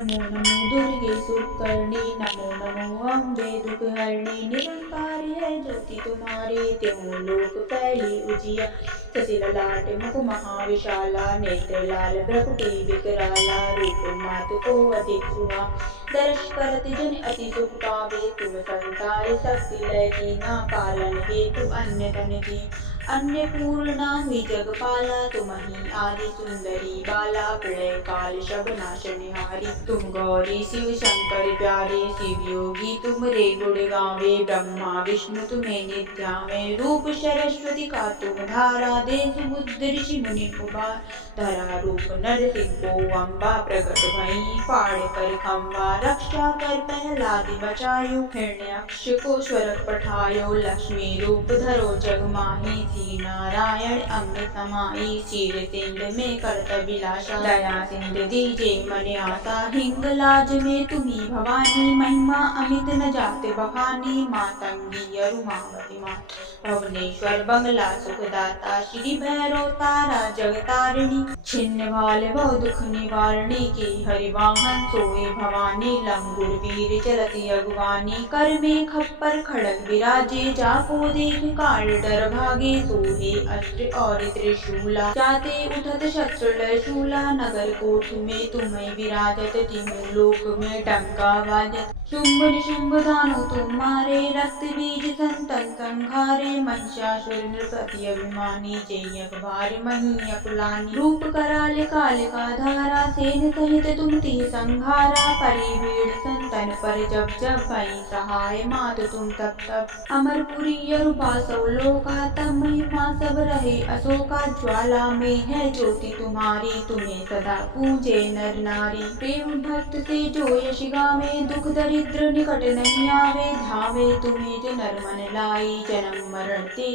नमो नमो दुर्गे सुकर्णी, नमो नमो अम्बे दुखहरणी। निरंकारी है ज्योति तुम्हारी, त्यों लोक फैली उजिया। ससी ललाट मुख महाविशाला, नेत्र लाल भ्रकुटी विकराला। रूप मात को अधिक सुहा, दर्श करत जन अति सुख पावे। तुम संसार शक्ति लय कीना, पालन हेतु अन्य तन दी। अन्नपूर्णा हुई जगपाला, तुम्हीं आदि सुंदरी बाला। प्रलय काल शब नाशनहारी, तुम गौरी शिव शंकर प्यारे। शिव योगी तुम रे गुण गावे, ब्रह्मा विष्णु तुम्हें निध्यावे। रूप सरस्वती का तुम धारा, देश बुद्ध ऋषि मुनि कुमार। धरा रूप नरसिंह को अम्बा, प्रकट भई फाड़ कर खम्बा। रक्षा कर प्रहलाद बचायो, हिरण्याक्ष को स्वर पठायो। लक्ष्मी रूप धरो जग माही, श्री नारायण अंग समाई। चीर तिंड में करत विलासा, दया सिंध दीजे मन आसा। हिंगलाज में तुम्ही भवानी, महिमा अमित न जाते बखानी। मातंगी अरुमावती मात, भुवनेश्वर बंगला सुखदाता। श्री भैरव तारा जगतारिणी, छिन्न वाले बहु दुख निवारणी। की हरिवाहन सोए भवानी, लंगुर वीर चलती अगवानी। कर में खप्पर खड़ग विराजे, जाको देख काल डर भागे। सोहे अस्त्र और त्रिशूला, जाते उठत शत्रु शूला। नगर कोठ में तुम्हें विराजत, तिहु लोक में डंका बाजत। शुंभ निशुंभ दानव तुम मारे, रक्त बीज संतन संहारे। महिषासुर नृपति अभिमानी, जयक भार मही अकुलानी। रूप कराल काल का धारा, सेन सहित तुम ती संहारा। परिवीड़ संतन पर जब जब, भई सहाय मात तुम तब तब। अमरपुरी अरुपासौ लोका, तब महिमा सब रहे अशोका। ज्वाला में है ज्योति तुम्हारी, तुम्हें सदा पूजे नर नारी। प्रेम भक्त से जो यश गावे, दुख दरिद्र निकट नहीं आवे। धावे तुम्हें जो नर मन लाई, जन्म मरण ते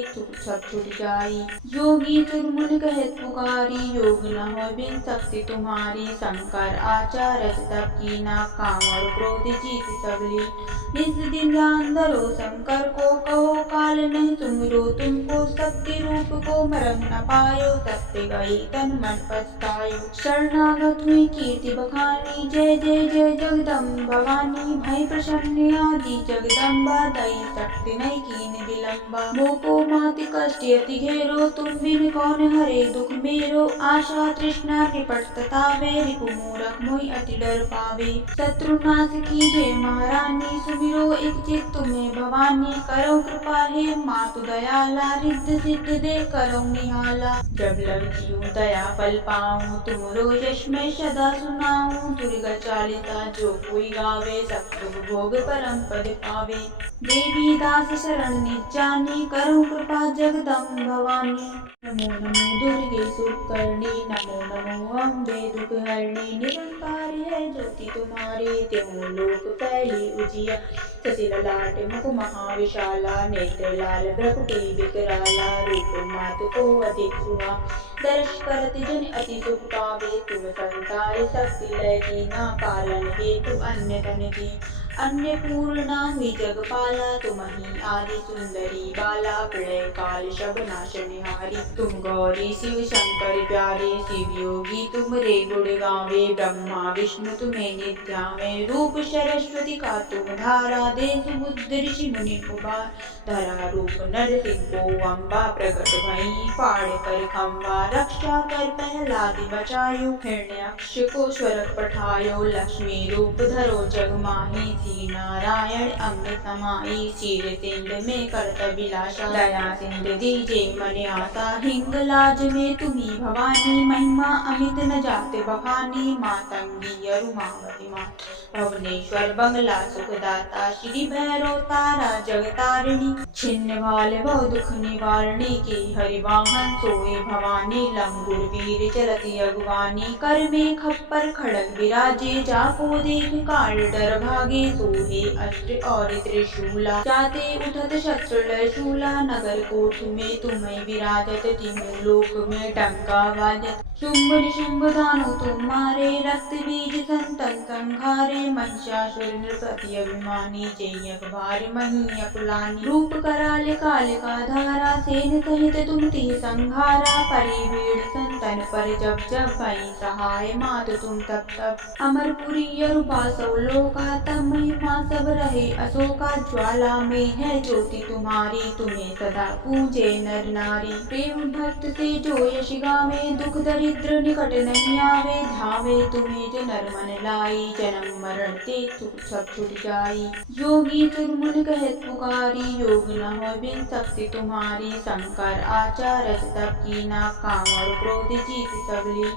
सब छुट जाई। योगी चुरमुन कहत पुकारी, योग न हो बिन शक्ति तुम्हारी। शंकर आचार्य तब कीना, काम और क्रोध जीत सबली। निज दिन ध्यान धरो शंकर को, कहो काल नहीं सुमिरो तुमको। शक्ति रूप को मरम न पायो, सत्य गई तन मन पछतायो। शरणागत हुई कीर्ति बखानी, जय जय जय जगदम्ब भवानी। भय प्रसन्न आदि जगदम्बा, दई शक्ति नहीं कीन विलंबा। मोको माति कष्ट अति घेरो, तुम बिन कौन हरे दुख मेरो। आशा तृष्णा निपट ततावे, रिपु मूरख मोहि अति डर पावे। शत्रुनाश कीजे महारानी, सुमिरो एक चित तुम्हें भवानी। करो कृपा हे मातु दयाला, रिद्ध सिद्ध दे करो निहाला। जब लग जियो दया पल पाऊँ, तुमरो यश मैं सदा सुनाऊँ। दुर्गा चालिसा जो कोई गावे, सब सुख भोग परम पद पावे। देवी दास शरण निज जानी, करो कृपा जगदम्ब भवानी। नमो नमो दुर्गे सुकर्णी, नमो नमो अम्बे दुखहरणी। निरंकारी है ज्योति तुम्हारी, त्यों लोक फैली उजिया। ससी ललाट मुख महाविशाला, नेत्र लाल भ्रकुटी विकराला। रूप मात को अधिक सुहा, दर्श करत जन अति सुख पावे। तुम संसार शक्ति लय कीना, पालन हेतु अन्य तन दी। अन्नपूर्णा हुई जगपाला, तुम्हीं आदि सुंदरी बाला। प्रलय काल शब नाशनहारी, तुम गौरी शिव शंकर प्यारे। शिव योगी तुम रे गुण गावे, ब्रह्मा विष्णु तुम्हें निध्यावे। रूप सरस्वती का तुम धारा, देश बुद्ध ऋषि मुनि कुमार। धरा रूप नरसिंह को अम्बा, प्रकट भई फाड़ कर खम्बा। रक्षा कर प्रहलाद बचायो, हिरण्याक्ष को स्वर पठायो। लक्ष्मी रूप धरो जग माही, श्री नारायण अंग समाई। चीर तिंड में करत विलासा, दया सिंध दीजे मन आसा। हिंगलाज में तुम्ही भवानी, महिमा अमित न जाते बखानी। मातंगी अरुमावती मात, भुवनेश्वर बंगला सुखदाता। श्री भैरव तारा जगतारिणी, छिन्न वाले बहु दुख निवारणी। की हरिवाहन सोए भवानी, लंगुर वीर चलती अगवानी। कर में खप्पर खड़ग विराजे, जाको देख काल डर भागे। सोहे अस्त्र और त्रिशूला। जाते उठत शस्त्र लय शूला, नगर कोठ में तुम्हें विराजत, तीनों लोक में डंका बाजत। शुंभ निशुंभ दानव तुम मारे, रक्त बीज संतन संहारे। महिषासुर नृपति अभिमानी, जय अखबार मही अकुलानी। रूप कराल कालिका धारा, सेन सहित तुम तिहि संहारा। परि भीड़ संतन पर जब जब, भई सहाय मातु तुम तब तब। अमरपुरी अरुबासौ लोका, तब महिमा सब रहे अशोका। ज्वाला में है ज्योति तुम्हारी, तुम्हें सदा पूजे नर नारी। प्रेम भक्त से जो यश गावे, दुख दरिद्र निकट नहीं आवे। ध्यावे तुम्हें जो नर मन लाई, जन्म मरण ते सब छुट जाई। योगी चुरमुन कहत पुकारी, योग न हो बिन शक्ति तुम्हारी। शंकर आचार्य तब कीना, काम और क्रोध जीत सबली।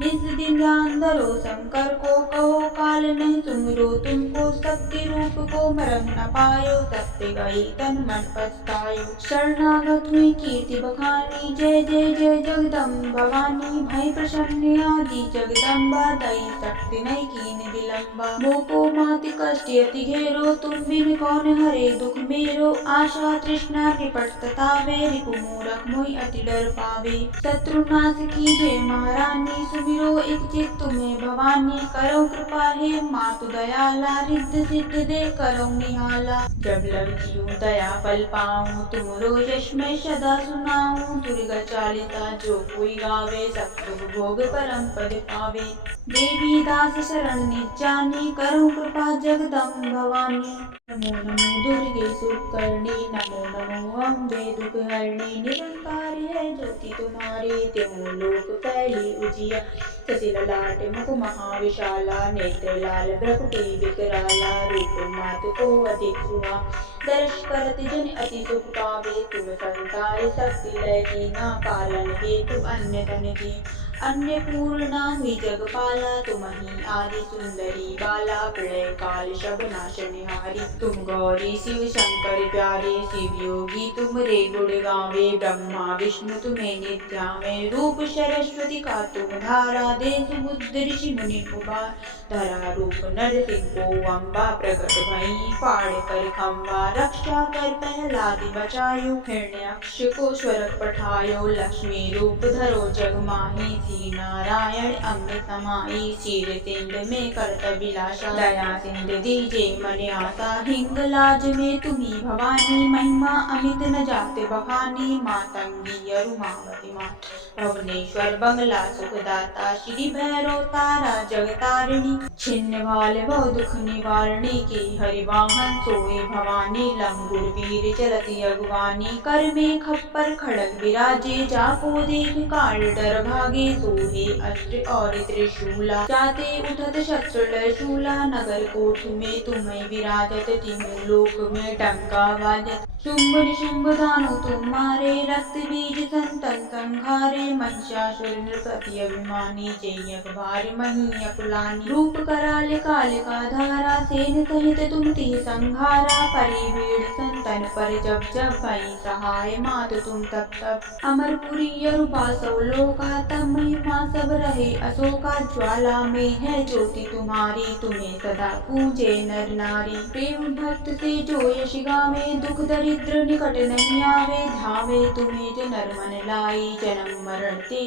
निज दिन ध्यान धरो शंकर को, कहो काल नहीं सुमिरो तुमको। शक्ति रूप को मरम न पायो, सत्य गई तन मन पछतायो। शरणागत हुई कीर्ति बखानी, जय जय जय जगदम्ब भवानी। भय प्रसन्न आदि जगदम्बा, दई शक्ति नहीं कीन विलंबा। मोको माति कष्ट अति घेरो, तुम बिन कौन हरे दुख मेरो। आशा तृष्णा निपट ततावे, रिपु मूरख मोहि अति डर पावे। शत्रुनाश कीजे महारानी, सुमिरो एक चित तुम्हें भवानी। करो कृपा हे मातु दयाला, रिद्ध सिद्ध दे करो निहाला। जब लग जियो दया पल पाऊं, तुमरो यश मैं सदा सुनाऊं। दुर्गा चालिसा जो कोई गावे, सब सुख भोग परम पद पावे। देवी दास शरण निज जानी, करो कृपा जगदम्ब भवानी। नमो नमो दुर्गे सुकर्णी, नमो नमो अम्बे दुखहरणी। निरंकारी है ज्योति तुम्हारी, त्यों लोक फैली उजिया। शशि ललाट मुख महाविशाला, नेत्र लाल भ्रकुटी विकराला। रूप मातु को अधिक सुहा, दर्श करत जन अति सुख पावे। तुम संसार शक्ति लय कीना, पालन हेतु अन्य तन दी। अन्य पूर्णा हुई जगपाला, तुमहि आदि सुंदरी बाला। प्रलय काल शब नाशनिहारी, तुम गौरी शिव शंकर प्यारे। शिव योगी तुम रे गुण गावे, ब्रह्मा विष्णु तुम्हें निध्यावे। रूप सरस्वती का तुम धारा, दे सुबुद्ध ऋषि मुनि कुमार। धरा रूप नर सिंह को अम्बा, प्रकट भई फाड़ कर खम्बा। रक्षा कर प्रहलाद बचायो, हिरण्याक्ष को स्वर्ग पठायो। लक्ष्मी रूप धरो जग माही, नारायण अंग समाई। चीर तिंद में करत विलासा, दया सिंध दीजे मन आसा। हिंगलाज में तुम्ही भवानी, महिमा अमित न जाते बखानी। मातंगी अरुमावती मात, भुवनेश्वर बंगला सुखदाता। श्री भैरव तारा जगतारिणी, छिन्न भाल भव दुख निवारणी। की हरिवाहन सोए भवानी, लंगुर वीर चलती अगवानी। कर में खप्पर खड़ग विराजे, जाको देख काल डर भागे। सोहे अस्त्र और त्रिशूला, जाते उठत शस्त्र लय शूला। नगर कोठ में तुम्हें विराजत, तीनों लोक में डंका बाजत। शुंभ निशुंभ दानव तुम मारे, रक्त बीज संतन संहारे। महिषासुर नृपति अभिमानी, जय अखबार मही अकुलानी। रूप कराल कालिका धारा, सेन सहित तुम तिहि संहारा। परि भीड़ संतन पर जब जब, भई सहाय मातु तुम तब तब। अमरपुरी अरुबासौ लोका, तब महिमा सब रहे अशोका। ज्वाला में है ज्योति तुम्हारी, तुम्हें सदा पूजे नर नारी। प्रेम भक्त से जो यश गावे, दुख दरिद्र निकट नहीं आवे। ध्यावे तुम्हें जो नर मन लाई, जन्म मरण ते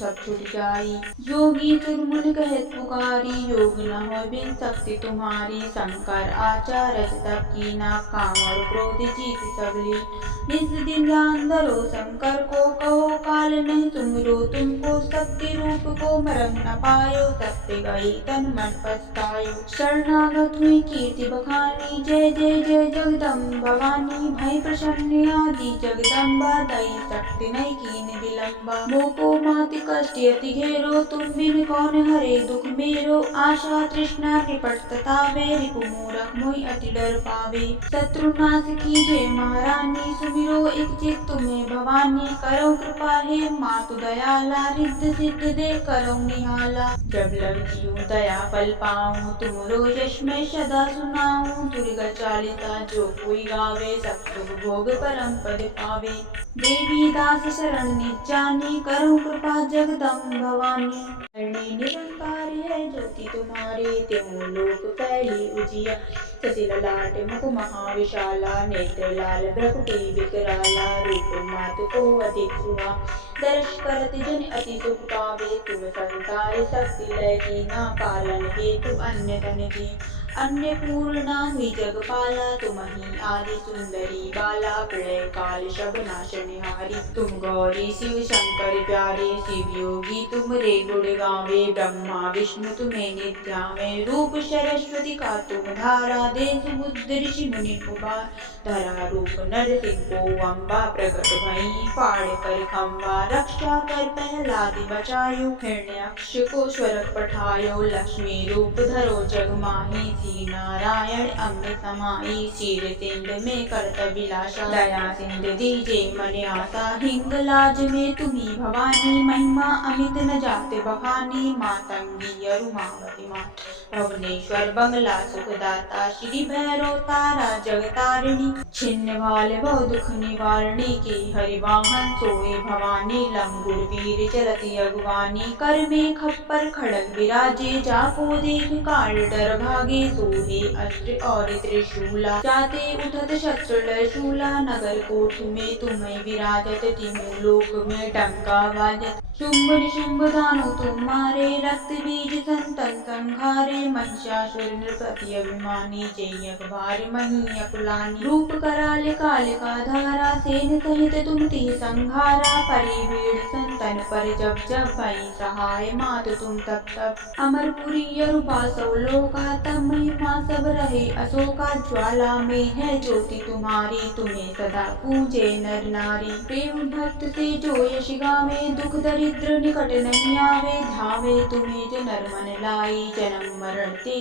सब छुट जाई। योगी चुरमुन कहत पुकारी, योग न हो बिन शक्ति तुम्हारी। शंकर आचार्य तब कीना, काम और क्रोध जीत सबली। निज दिन ध्यान धरो शंकर को, कहो काल नहीं सुमिरो तुमको। शक्ति रूप को मरम न पायो, सत्य गई तन मन पछतायो। शरणागत हुई कीर्ति बखानी, जय जय जय जगदम्ब भवानी। भय प्रसन्न आदि जगदम्बा, दई शक्ति नहीं कीन विलंबा। मोको माति कष्ट अति घेरो, तुम बिन कौन हरे दुख मेरो। आशा तृष्णा निपट ततावे, रिपु मूरख मोहि अति डर पावे। शत्रुनाश कीजे महारानी, सुमिरो एक चित तुम्हें भवानी। करो कृपा हे मातु दयाला, रिद्ध सिद्ध दे करो निहाला। जब लग जियो दया पल पाऊं, तुमरो यश मैं सदा सुनाऊं। दुर्गा चालिसा जो कोई गावे, सब सुख भोग परम पद पावे। देवी दास शरण निजानी, करो कृपा जगदम्ब भवानी। हरणी निरंकारी है ज्योति तुम्हारी, त्यों लोक फैली उजिया। शशि ललाट मुख महाविशाला, नेत्र लाल भ्रकुटी विकराला। रूप मात को अधिक सुहा, दर्श करत जन अति सुख पावे। तुम संसार शक्ति लय कीना, पालन हेतु अन्य तन दी। अन्य पूर्णा हुई जगपाला, तुम्हीं आदि सुंदरी बाला। प्रलय काल शब नाशनहारी, तुम गौरी शिव शंकर प्यारे। शिव योगी तुम रे गुण गावे, ब्रह्मा विष्णु तुम्हें निध्यावे। रूप सरस्वती का तुम धारा, देश बुद्ध ऋषि मुनि कुमार। धरा रूप नरसिंह को अम्बा, प्रकट भई फाड़ कर खम्बा। रक्षा कर प्रहलाद बचायो, हिरण्याक्ष को स्वर्ग पठायो। लक्ष्मी रूप धरो जग माही, नारायण अंग समाई। क्षीर सिंध में करत विलासा, दया सिंध दीजे मन आसा। हिंगलाज में तुम्ही भवानी, महिमा अमित न जाते बखानी। मातंगी अरुमावती मात, भुवनेश्वर बंगला सुखदाता। श्री भैरव तारा जगतारिणी, छिन्न भाल भव दुख निवारणी। के हरिवाहन सोए भवानी, लंगुर वीर चलती अगवानी। कर में खप्पर खड़ग विराजे, जाको देख काल डर भागे। सोहे अस्त्र और त्रिशूला, जाते उठत शस्त्र लय शूला। नगर कोठ में तुम्हें विराजत, तिमु लोक में डंका बाजत। शुंभ निशुंभ दानो तुम मारे, रक्त बीज संतन संहारे। महिषासुर नृपति अभिमानी, जयक भार मही अकुलानी। रूप कराल कालिका धारा, सेन सहित तुम तिहि संहारा। परिवीड़ संतन पर जब जब, भई सहाय मात तुम तब तब। अमरपुरी अरुपासौ लोका, तब महिमा सब रहे अशोका। ज्वाला में है ज्योति तुम्हारी, तुम्हें सदा पूजे नर नारी। प्रेम भक्त से जो यश गावे, दुख दरिद्र निकट नहीं आवे। ध्यावे तुम्हें जो नर मन लाई, जन्म मरण ते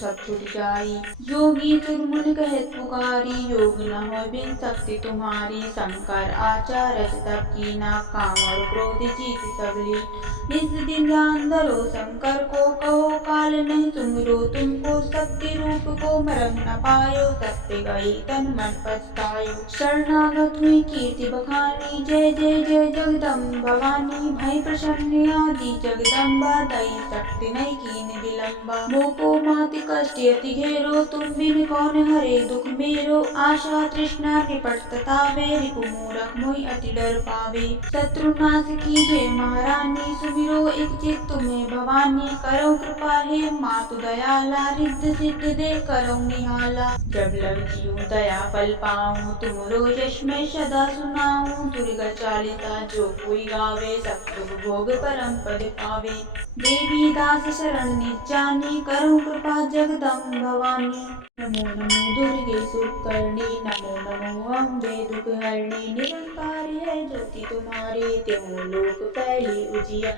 सब छुट जाई। योगी तुरमुन कहत पुकारी, योग न हो बिन शक्ति तुम्हारी। शंकर आचार्य तब कीना, काम और क्रोध जीत सबली। निज दिन ध्यान धरो शंकर को, कहो काल नहीं सुमिरो तुमको। शक्ति रूप को मरम न पायो, सत्य गई तन मन पछतायो। शरणागत हुई कीर्ति बखानी, जय जय जय जगदम्ब भवानी। भय प्रसन्न आदि जगदम्बा, दई शक्ति नहीं कीन विलंबा। मोको माति कष्ट अति घेरो, तुम बिन कौन हरे दुख मेरो। आशा तृष्णा निपट ततावे, रिपु मूरख मोहि अति डर पावे। शत्रुनाश कीजे महारानी, सुमिरो एक चित तुम्हें भवानी। करो कृपा हे मातु दयाला, रिद्ध सिद्ध दे करो निहाला। जब लग जीव दया पल पाऊँ, तुमरो यश में सदा सुनाऊँ। दुर्गा चालिसा जो कोई गावे, सब सुख भोग परम पद पावे। देवी दास शरण निजानी, करो कृपा जगदम्ब भवानी। नमो नमो दुर्गे सुकर्णी, नमो नमो अम्बे दुखहरणी। निरंकारी है ज्योति तुम्हारी, त्यों लोक फैली उजिया।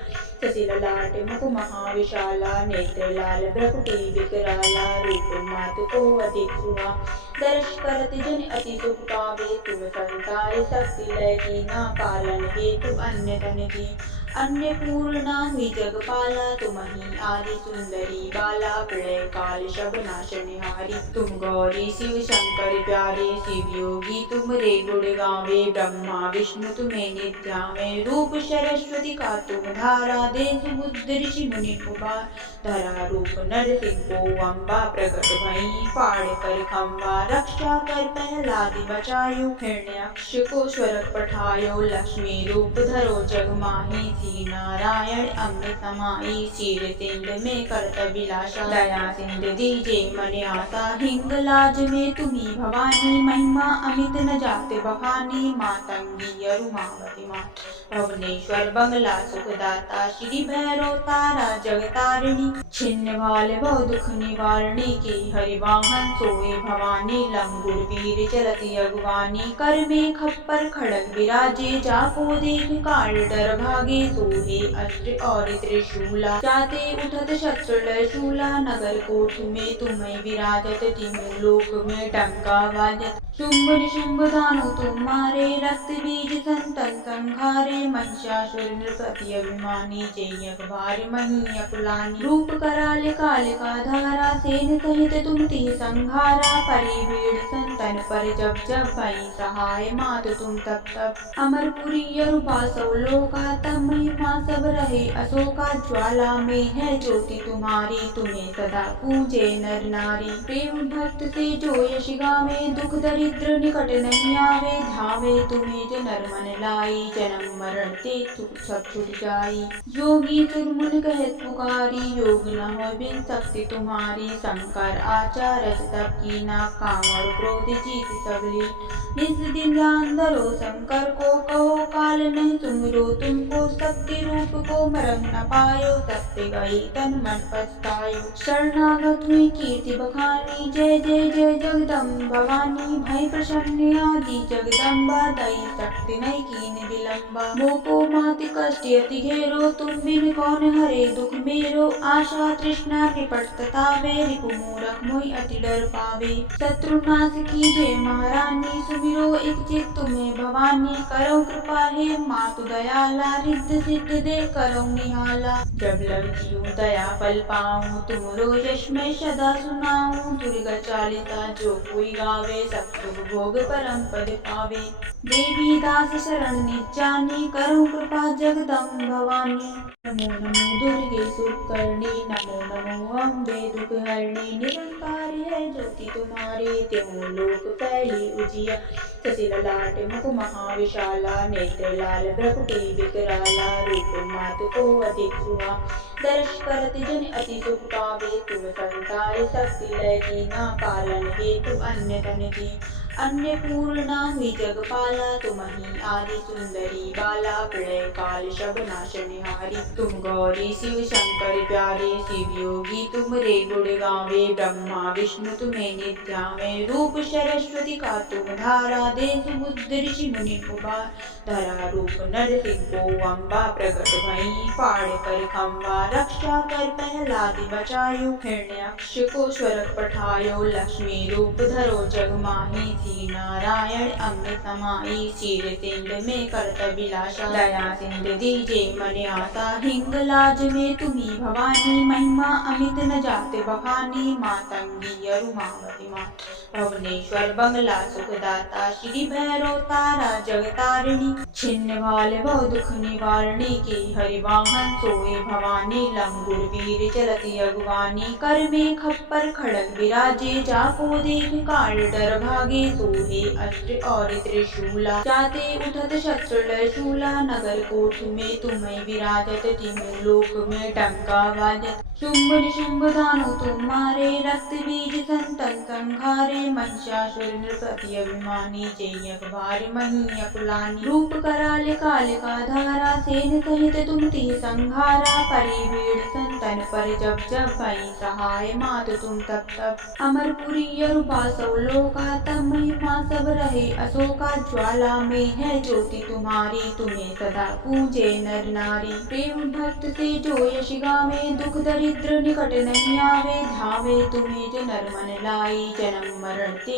शशि ललाट मुख महाविशाला, नेत्र लाल भ्रकुटी विकराला। रूप मात को अधिक सुहा, दर्श करत जन अति सुख पावे। तुम संसार शक्ति लय कीना, पालन हेतु अन्य तन दी। अन्य पूर्णा हुई जगपाला, तुम्हीं आदि सुंदरी बाला। प्रलय काल शब नाशनहारी, तुम गौरी शिव शंकर प्यारे। शिव योगी तुम रे गुण गावे, ब्रह्मा विष्णु तुम्हें निध्यावे। रूप सरस्वती का तुम धारा, देश बुद्ध ऋषि मुनि कुमार। धरा रूप नरसिंह को अम्बा, प्रकट भई फाड़ कर खम्बा। रक्षा कर प्रहलाद बचायो, हिरण्याक्ष को स्वर्ग पठायो। लक्ष्मी रूप धरो जग माही, नारायण अंग समाई। क्षीर सिंध में करत विलासा, दया सिंध दीजे मन आसा। हिंगलाज में तुम्ही भवानी, महिमा अमित न जाते बखानी। मातंगी अरुमावती मात, भुवनेश्वर बंगला सुखदाता। श्री भैरव तारा जगतारिणी, छिन्न भाल भव दुख निवारणी। के हरिवाहन सोए भवानी, लंगुर वीर चलती अगवानी। कर में खप्पर खड़ग विराजे, जाको देख काल डर भागे। सोहे अस्त्र और त्रिशूला, जाते उठत शस्त्र लय शूला। नगर कोठ में तुम्हें विराजत, तिमु लोक में डंका बाजत। शुंभ निशुंभ दानो तुम मारे, रक्त बीज संतन संहारे। संहारे महिषासुर नृपति अभिमानी जय अखबार मही अकुलानी रूप कराल कालिका धारा सेन सहित तुम ती संहारा परी भीड़ संतन पर जब जब भई सहाय मात तुम तब तब अमरपुरी अरूपा सौ लोका तब महिमा सब रहे अशोका ज्वाला में है ज्योति तुम्हारी तुम्हें सदा पूजे नर नारी प्रेम भक्त से जो यश गावे दुख दरिद्र निकट नहीं आवे धावे तुम्हें जो नर मन लाई जन्म मरण ते सब छुट जाई योगी तुरमुन कहत पुकारी योग न हो बिन शक्ति तुम्हारी शंकर आचार्य तब की ना काम और क्रोध जीत सबली निज दिन जान धरो शंकर को कहो काल नहीं सुमरो तुमको शक्ति रूप को मरम न पायो सत्य गई तन मन पछतायो शरणागत हुई कीर्ति बखानी जय जय जय जगदम्ब भवानी भय प्रसन्न आदि जगदम्बा दई शक्ति नहीं कीन विलंबा मोको माति कष्ट अति घेरो तुम बिन कौन हरे दुख मेरो आशा तृष्णा निपट ततावे रिपु मूरख मोहि अति डर पावे शत्रुनाश कीजे महारानी सुमिरो एक चित तुम्हें भवानी करो कृपा हे मातु दयाला रिद्ध सिद्ध दे करो निहाला जब लग जीव दया पल पाऊं तुमरो यश में सदा सुनाऊं दुर्गा चालिसा जो कोई गावे सब सुख भोग परम पद पावे देवी दास शरण निजानी करो कृपा जगदम्ब भवानी नमो नमो दुर्गे सुकर्णी नमो नमो अम्बे दुख हरणी निरंकारी है ज्योति तुम्हारी त्यों लोक फैली उजिया शशि ललाट मुख महाविशाला नेत्र लाल भ्रकुटी विकराला रूप मात को अधिक सुहा दर्श करत जन अति सुख पावे तुम संसार शक्ति लय कीना पालन हेतु अन्य धन दी अन्य पूर्णा हुई जगपाला तुम्ही आदि सुंदरी बाला प्रलय काल शब नाशनिहारी तुम गौरी शिव शंकर प्यारे शिव योगी तुम रे गुण गावे ब्रह्मा विष्णु तुम्हें निध्यावे रूप सरस्वती का तुम धारा देश बुद्ध ऋषि मुनि कुमार धरा रूप नरसिंह को अम्बा प्रकट भई फाड़ कर खम्बा रक्षा कर पहलादि बचायो हिरण्याक्ष को स्वर्ग पठायो लक्ष्मी रूप धरो जग माही श्री नारायण अंग समाई चीर सिंध में करत विलासा दया सिंध दीजे मन आसा हिंगलाज में तुम्ही भवानी महिमा अमित न जाते बखानी मातंगी अरुमावती माँ भुवनेश्वर बंगला सुखदाता श्री भैरव तारा जगतारिणी छिन्न भाल बहु दुख निवारणी की हरिवाहन सोए भवानी लंगुर वीर चलती अगवानी कर में खप्पर खड़ग विराजे जाको देख काल डर भागे सोहे अस्त्र और त्रिशूला जाते उठत शस्त्र शूला नगर कोठ में तुम्हें विराजत तिमु लोक में डंका बाजत शुंभ निशुंभ दानो तुम्हारे रक्त बीज संतन संहारे महिषासुर नृपति अभिमानी जय अखबार मही अकुलानी रूप कराल कालिका धारा सेन सहित तुम ती संहारा परी भीड़ संतन पर जब जब भई सहाय मात तुम तब तब अमरपुरी अरूपा सौ लोका तब महिमा सब रहे अशोका ज्वाला में है ज्योति तुम्हारी तुम्हें सदा पूजे नर नारी प्रेम भक्त से जो यश गावे दुख दरिद्र निकट नहीं आवे धावे तुम्हें जो नर मन लाई जन्म मरण ते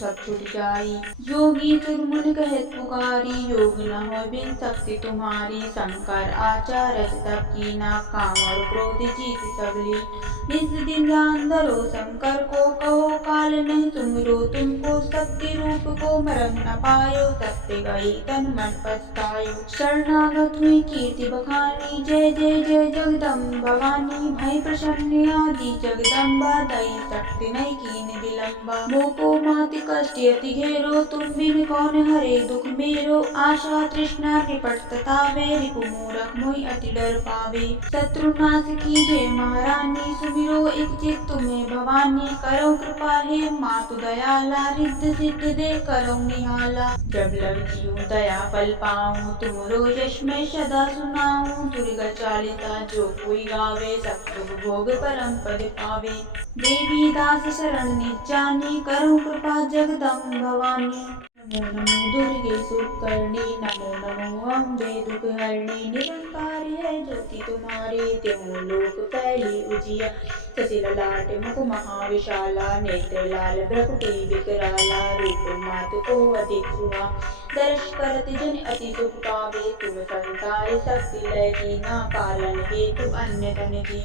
सब छुट जाई योगी तुरमुन कहत पुकारी योग न हो बिन शक्ति तुम्हारी शंकर आचार्य तब की ना काम और क्रोध जीत सबली निज दिन जान धरो शंकर को कहो काल नहीं सुमरो तुमको शक्ति रूप को मरम न पायो सत्य गई तन मन पछतायो शरणागत हुई कीर्ति बखानी जय जय जय जगदम्ब भवानी भय प्रसन्न आदि जगदम्बा दई शक्ति नहीं कीन विलंबा मोको माति कष्ट अति घेरो तुम बिन कौन हरे दुख मेरो आशा तृष्णा निपट ततावे रिपु मूरख मोहि अति डर पावे शत्रुनाश कीजे महारानी सुमिरो एक चित तुम्हें भवानी करो कृपा हे मातु दयाला रिद्ध सिद्ध दे करो निहाला जब लग जीव दया पल पाऊं तुमरो यश में सदा सुनाऊं दुर्गा चालिसा जो कोई गावे सब सुख भोग परम पद पावे देवी दास शरण निजानी करो कृपा जगदम्ब भवानी। नमो नमो दुर्गे सुकर्णी, नमो नमो अम्बे दुखहरणी। निरंकारी है ज्योति तुम्हारी, त्यों लोक फैली उजिया। शशि ललाट मुख महाविशाला, नेत्र लाल भ्रकुटी विकराला। रूप मात को अधिक सुहा, दर्श करत जन अति सुख पावे। तुम संसार शक्ति लय कीना, पालन हेतु अन्य तन दी।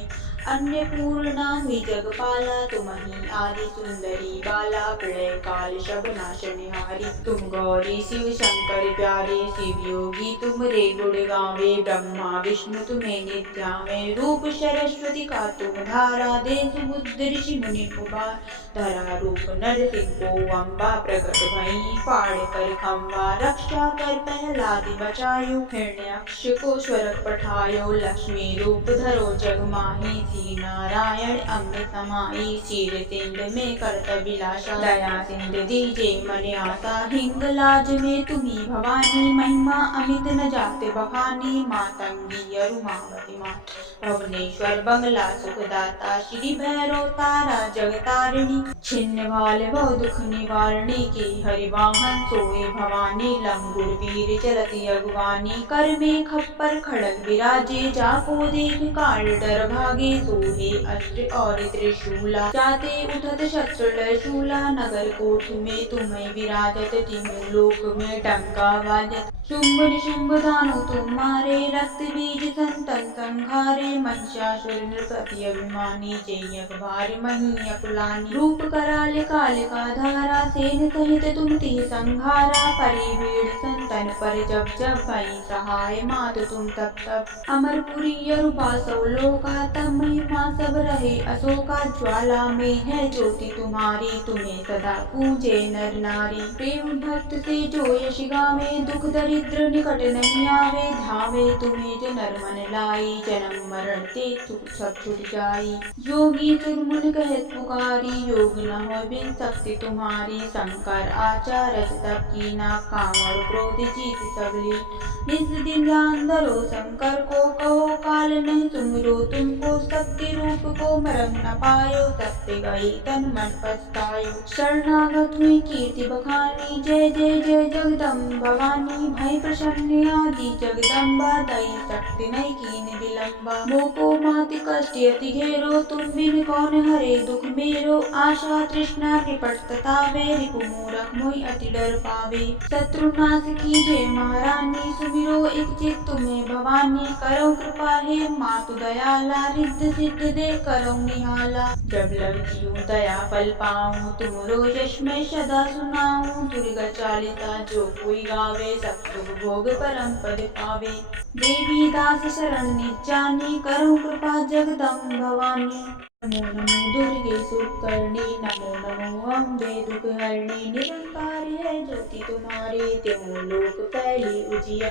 अन्य पूर्णा हुई जगपाला, तुम्हीं आदि सुंदरी बाला। प्रलय काल शब नाशनहारी, तुम गौरी शिव शंकर प्यारे। शिव योगी तुम रे गुण गावे, ब्रह्मा विष्णु तुम्हें निध्यावे। रूप सरस्वती का तुम धारा, देश बुद्ध ऋषि मुनि कुमार। धरा रूप नरसिंह को अम्बा, प्रकट भई फाड़ कर खम्बा। रक्षा कर प्रहलाद बचायो, हिरण्याक्ष को स्वर्ग पठायो। लक्ष्मी रूप धरो जग माही, नारायण अंग समाई। चीर तिंद में करत विलासा, दया सिंध दीजे मन आसा। हिंगलाज में तुम्ही भवानी, महिमा अमित न जाते बखानी। मातंगी अरुमावती मात, भुवनेश्वर बंगला सुखदाता। श्री भैरव तारा जगतारिणी, छिन्न भाल भव दुख निवारणी। की हरिवाहन सोए भवानी, लंगुर वीर चलती अगवानी। कर में खप्पर खड़ग विराजे, जाको देख काल डर भागे। सोहे अस्त्र और त्रिशूला, जाते उठत शस्त्र लय शूला। नगर कोठ में तुम्हें विराजत, तिहु लोक में डंका बाजत। शुंभ निशुंभ दानव तुम मारे, रक्त बीज संतन संहारे। महिषासुर नृपति अभिमानी, जयक भार मही अकुलानी। रूप कराल कालिका धारा, सेन सहित तुम तिहि संहारा। परि भीड़ संतन पर जब जब, भई सहाय मात तुम तब तब। अमरपुरी अरुपासौ लोका, तब महिमा सब रहे अशोका। ज्वाला में है ज्योति तुम्हारी, तुम्हें सदा पूजे नर नारी। प्रेम भक्त से जो यश गावे, दुख दरिद्र निकट नहीं आवे। धावे तुम्हें जो नर मन लाई, जन्म मरण ते सब छुट जाई। योगी चुरमुन कहत पुकारी, योग न हो बिन शक्ति तुम्हारी। शंकर आचार्य तब कीना, काम और क्रोध जीत सबली। निज दिन ध्यान धरो शंकर को, कहो काल नहीं सुमिरो तुमको। शक्ति रूप को मरम न पायो, सत्य गई तन मन पछतायो। शरणागत हुई कीर्ति बखानी, जय जय जय जगदम्ब भवानी। भय प्रसन्न आदि जगदम्बा, दई शक्ति नहीं कीन विलंबा। मोको माति कष्ट अति घेरो, तुम बिन कौन हरे दुख मेरो। आशा तृष्णा कृपट ततावे, रिपु मूरख मोहि अति डर पावे। शत्रुनाश कीजे महारानी, सुमिरो एक चित तुम्हें भवानी। करो कृपा हे मातु दयाला, रिद्ध सिद्ध दे करो निहाला। जब लग जीव दया पल पाऊं, तुमरो यश में सदा सुनाऊं। दुर्गा चालिसा जो कोई गावे, सब सुख भोग परम पद पावे। देवी दास शरण निज जानी, करो कृपा जगदम्ब भवानी। नमो नमो दुर्गे सुकर्णी, नमो नमो अम्बे दुखहरणी। निरंकारी है ज्योति तुम्हारी, त्यों लोक फैली उजिया।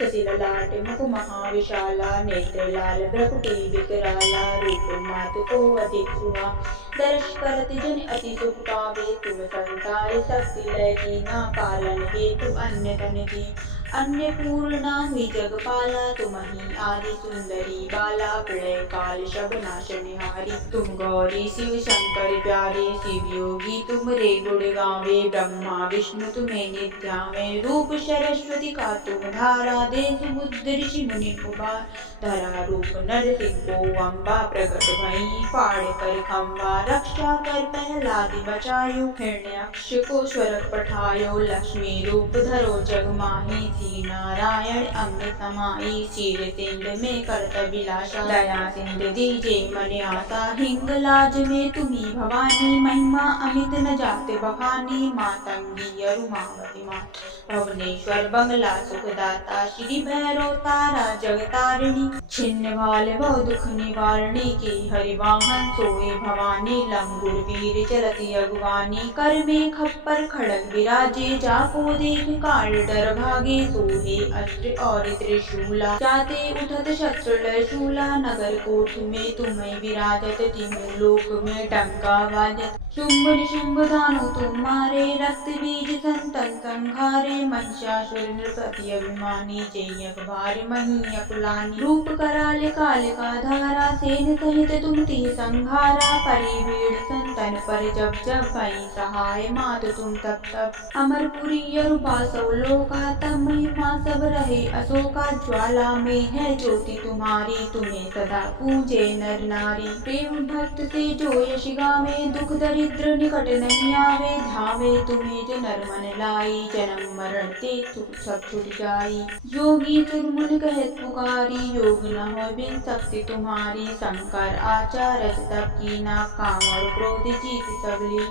शशि ललाट मुख महाविशाला, नेत्र लाल भ्रकुटी विकराला। रूप मात को अधिक सुहा, दर्श करत जन अति सुख पावे। तुम संसार शक्ति लय कीना, पालन हेतु अन्य तन दी। अन्य पूर्णा हुई जगपाला, तुम्हीं आदि सुंदरी बाला। प्रलय काल शब नाशनहारी, तुम गौरी शिव शंकर प्यारे। शिव योगी तुम रे गुण गावे, ब्रह्मा विष्णु तुम्हें निध्यावे। रूप सरस्वती का तुम धारा, देश बुद्ध ऋषि मुनि कुमार। धरा रूप नरसिंह को अम्बा, प्रकट भई फाड़ कर खम्बा। रक्षा कर प्रहलाद बचायो, हिरण्याक्ष को स्वर्ग पठायो। लक्ष्मी रूप धरो जग माही, नारायण अंग समाई। चीर तिंद में करत विलासा, दया सिंध दीजे मन आसा। हिंगलाज में तुम्ही भवानी, महिमा अमित न जाते बखानी। मातंगी अरुमावती मात, भुवनेश्वर बंगला सुखदाता। श्री भैरव तारा जगतारिणी, छिन्न भाल भव दुख निवारणी। की हरिवाहन सोए भवानी, लंगुर वीर चलती अगवानी। कर में खप्पर खड़ग विराजे, जाको देख काल डर भागे। सोहे अस्त्र और त्रिशूला, जाते उठत शस्त्र लय शूला। नगर कोठ में तुम्हें विराजत, तिहु लोक में डंका बाजत। शुंभ निशुंभ दानव तुम मारे, रक्त बीज संतन संहारे। संहारे महिषासुर नृपति अभिमानी जयक भार मही अकुलानी रूप कराल कालिका धारा सेन सहित तुम ती संहारा परि भीड़ संतन पर जब भई सहाय मातु तुम तब अमरपुरी अरुपासौ लोका तब महिमा सब रहे अशोका ज्वाला में है ज्योति तुम्हारी तुम्हें सदा पूजे नर नारी प्रेम भक्त से जो यश गावे दुख दरिद्र निकट नहीं आवे धावे तुम्हें जो नर मन लाई जन्म मरण ते सब छुट जाई योगी चुरमुन कहत पुकारी योग न हो बिन शक्ति तुम्हारी शंकर आचार्य तब की ना काम और क्रोध जीत सबली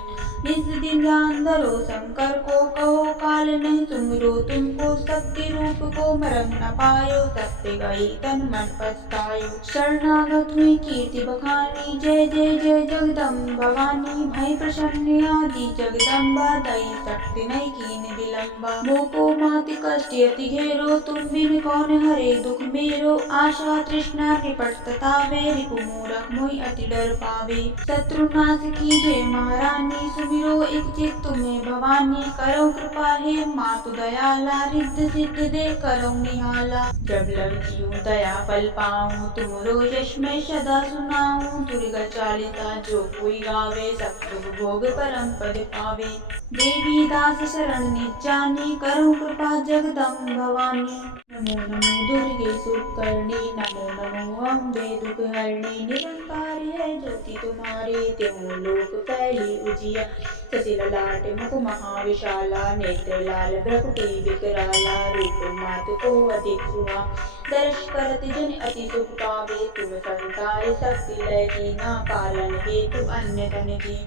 निज दिन जान धरो शंकर को कहो काल नहीं सुमरो तुमको शक्ति रूप को मरम न पायो सत्य गई तन मन पछतायो शरणागत हुई कीर्ति बखानी जय जय जय जगदम्ब भवानी भय प्रसन्न आदि जगदम्बा दई शक्ति नहीं कीन विलंबा मोको माति कष्ट अति घेरो तुम बिन कौन हरे दुख मेरो आशा तृष्णा निपट ततावे रिपु मूरख मोहि अति डर पावे शत्रुनाश कीजे महारानी सुमिरो एक चित तुम्हें भवानी करो कृपा हे मातु दयाला रिद्ध सिद्ध दे करो निहाला जब लग जीव दया पल पाऊं तुमरो यश में सदा सुनाऊं दुर्गा चालिसा जो कोई गावे सब दुख भोग परम पद पावे देवी दास शरण निजानी करो कृपा जगदम्ब भवानी नमो नमो दुर्गे सुकर्णी नमो नमो अम्बे दुख हरणी निरंकारी है ज्योति तुम्हारी त्यों लोक फैली उजिया शशि ललाट मुख महाविशाला नेत्र लाल भ्रकुटी विकराला रूप मात को अधिक सुहा दर्श करत जन अति सुख पावे तुम संसार शक्ति लय कीना पालन हेतु अन्य धन दी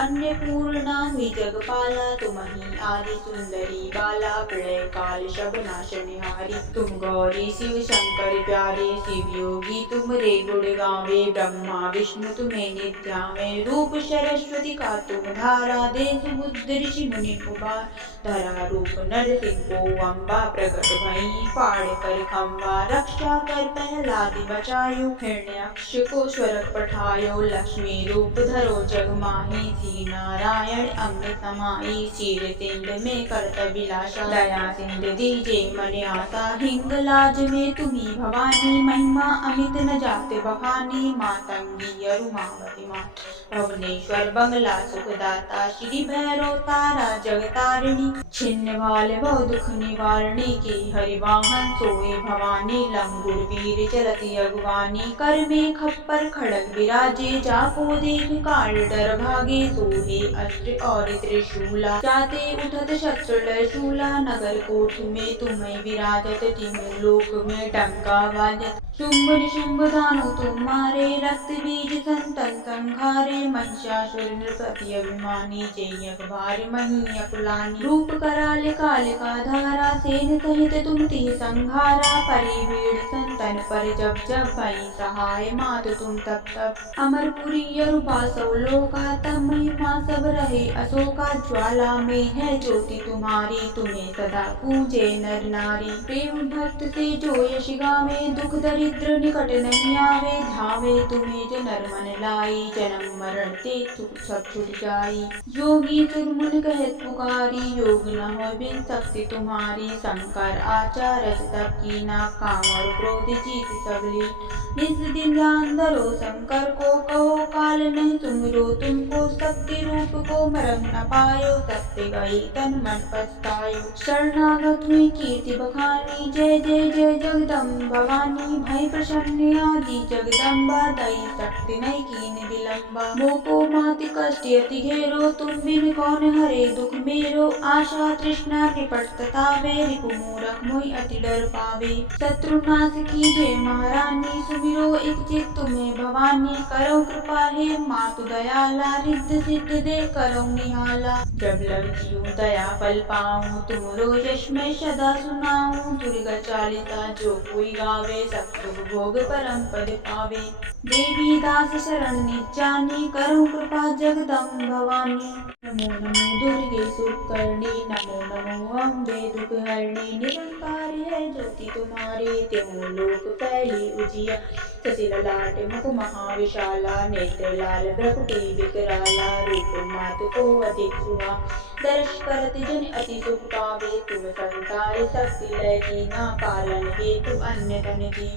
अन्य पूर्णा हुई जगपाला तुम्ही आदि सुंदरी बाला प्रलय काल शब नाश निहारी तुम गौरी शिव शंकर प्यारे शिव योगी तुम रे गुण गावे ब्रह्मा विष्णु तुम्हें निध्यावे रूप सरस्वती का तुम धारा देश बुद्ध ऋषि मुनि कुमार धरा रूप नरसिंह को अम्बा प्रकट भई फाड़ कर खम्बा रक्षा कर पहलादि बचायो हिरण्याक्ष को स्वर्ग पठायो लक्ष्मी रूप धरो जग माही श्री नारायण अंग समाई चीर तिंड में करत विलासा दया सिंध दीजे मन आसा हिंगलाज में तुम्ही भवानी महिमा अमित न जाते बखानी मातंगी अरुमावती माँ भुवनेश्वर बंगला सुखदाता श्री भैरव तारा जगतारिणी छिन्न भाल बहु दुख निवारणी की हरिवाहन सोए भवानी लंगुर वीर चलती अगवानी कर में खप्पर खड़ग विराजे जाको देख काल डर भागे सोहे अस्त्र और त्रिशूला जाते उठत शस्त्र शूला नगर कोठ में तुम्हें विराजत तिमु लोक में डंका बाजत शुंभ निशुंभ दानो तुम्हारे रक्त बीज संतन संहारे महिषासुर नृपति अभिमानी जयक भार मही अकुलानी रूप कराल कालिका धारा सेन सहित तुम ती संहारा परि भीड़ संतन पर जब भई सहाय मातु तुम तब अमरपुरी अरुपासौ लोका तब महिमा सब रहे अशोका ज्वाला में है ज्योति तुम्हारी तुम्हें सदा पूजे नर नारी प्रेम भक्त से जो यश गावे दुख दरिद्र निकट नहीं आवे धावे तुम्हें जो नर मन लाई जन्म मरण ते सब छुट जाई योगी चुरमुन कहत पुकारी योग न हो बिन शक्ति तुम्हारी शंकर आचार्य तब की ना काम और क्रोध जीत सबली निज दिन जान धरो शंकर को कहो काल नहीं सुमरो तुमको शक्ति रूप को मरम न पायो सत्य गई तन मन पछतायो शरणागत हुई कीर्ति बखानी जय जय जय जगदम्ब भवानी भय प्रसन्न आदि जगदम्बा दई शक्ति नहीं कीन विलंबा मोको माति कष्ट अति घेरो तुम बिन कौन हरे दुख मेरो आशा तृष्णा निपट ततावे रिपु मूरख मोहि अति डर पावे शत्रुनाश कीजे महारानी सुमिरो एक चित तुम्हें भवानी करो कृपा हे मातु दयाला रिद्ध सिद्ध दे करो निहाला जब लग जीव दया पल पाऊं तुमरो यश में सदा सुनाऊं दुर्गा चालिसा जो कोई गावे सब दुख भोग परम पद पावे देवी दास शरण निजानी करो कृपा जगदम्ब भवानी। नमो नमो दुर्गे सुकर्णी, नमो नमो अम्बे दुखहरणी। निरंकारी है ज्योति तुम्हारी, त्यों लोक फैली उजिया। शशि ललाट मुख महाविशाला, नेत्र लाल भ्रकुटी विकराला। रूप मात को अधिक सुहा, दर्श करत जन अति सुख पावे। तुम संसार शक्ति लय कीना, पालन हेतु अन्य तन दी।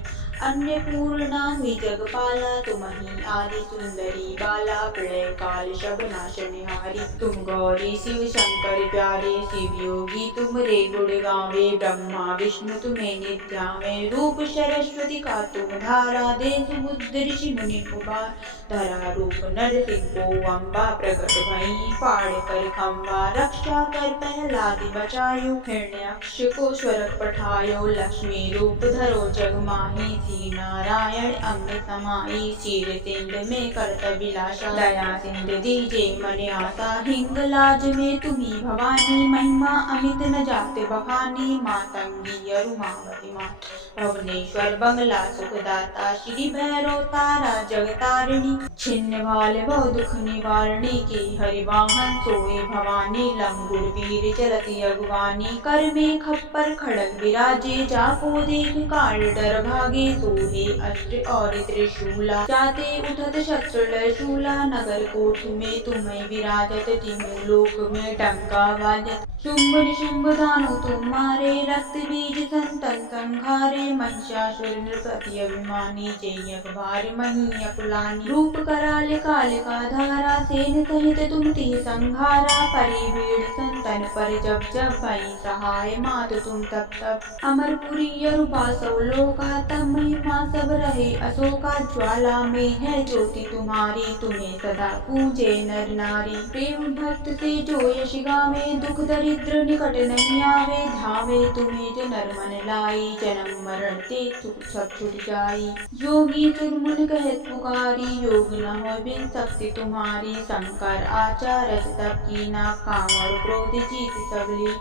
अन्य पूर्णा हुई जगपाला, तुम्हीं आदि सुंदरी बाला। प्रलय काल शब नाशनहारी, तुम गौरी शिव शंकर प्यारे। शिव योगी तुम रे गुण गावे, ब्रह्मा विष्णु तुम्हें निध्यावे। रूप सरस्वती का तुम धारा, देश बुद्ध ऋषि मुनि कुमार। धरा रूप नरसिंह को अम्बा, प्रकट भई फाड़ कर खम्बा। रक्षा कर प्रहलाद बचायो, हिरण्याक्ष को स्वर्ग पठायो। लक्ष्मी रूप धरो जग माही, नारायण अंग समाई। चीर तिंद में करत विलासा, दया सिंध दीजे मन आसा। हिंगलाज में तुम्ही भवानी, महिमा अमित न जाते बखानी। मातंगी अरुमावती मात, भुवनेश्वर बंगला सुखदाता। श्री भैरव तारा जगतारिणी, छिन्न भाल बहु दुख निवारणी। की हरिवाहन सोए भवानी, लंगुर वीर चलती अगवानी। कर में खप्पर खड़ग विराजे, जाको देख काल डर भागे। सोहे अस्त्र और त्रिशूला, जाते उठत शस्त्र लय शूला। नगर कोठ में तुम्हें विराजत, तिहु लोक में डंका बाजत। शुंभ निशुंभ दानव तुम मारे, रक्त बीज संतन संहारे। महिषासुर नृपति अभिमानी, जय अखबार मही अकुलानी। रूप कराल कालिका धारा, सेन सहित तुम तिह संहारा। परि भीड़ संतन पर जब जब, भई सहाय मात तुम तब तब। अमरपुरी अरुपासौ लोका, तब महिमा सब रहे अशोका। ज्वाला में है ज्योति तुम्हारी, तुम्हें सदा पूजे नर नारी। प्रेम भक्त से जो यश गावे, दुख दरिद्र निकट नहीं आवे। ध्यावे तुम्हें जो नर मन लाई, जन्म मरण ते सुख सब छुट जाई। योगी चुरमुन कहत पुकारी, योग न हो बिन शक्ति तुम्हारी। शंकर आचार्य तब कीना, काम और क्रोध जीत सबली।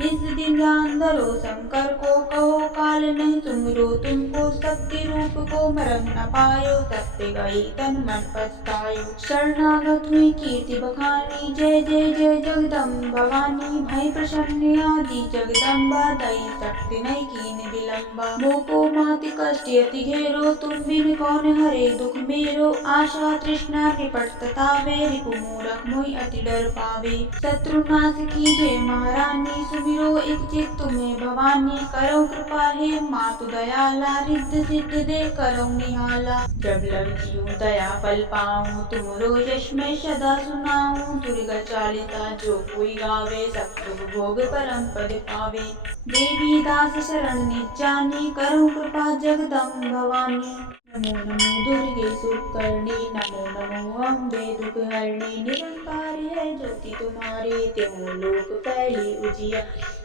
निज दिन ध्यान धरो शंकर को, कहो काल नहीं सुमिरो तुमको। शक्ति रूप को मरम न पायो, सत्य गई तन मन पछतायो। शरणागत हुई कीर्ति बखानी, जय जय जय जगदम्ब भवानी। भय प्रसन्न आदि जगदम्बा, दई शक्ति नहीं कीन विलंबा। मोको माति कष्ट अति घेरो, तुम बिन कौन हरे दुख मेरो। आशा तृष्णा कृपट ततावे, रिपु मूरख मोहि अति डर पावे। शत्रुनाश कीजे महारानी, सुमिरो एक चित तुम्हें भवानी। करो कृपा हे मातु दयाला, रिद्ध सिद्ध दे करो निहाला। जब लग जीव दया फल पाऊं, तुमरो यश में सदा सुनाऊं। दुर्गा चालिसा जो कोई गावे, सब सुख भोग परम पद पावे। देवी दास शरण निज जानी, करो कृपा जगदम्ब भवानी। नमो नमो दुर्गे सुकर्णी, नमो नमो अम्बे दुखहरणी। निरंकारी है ज्योति तुम्हारी, त्यों लोक फैली उजिया।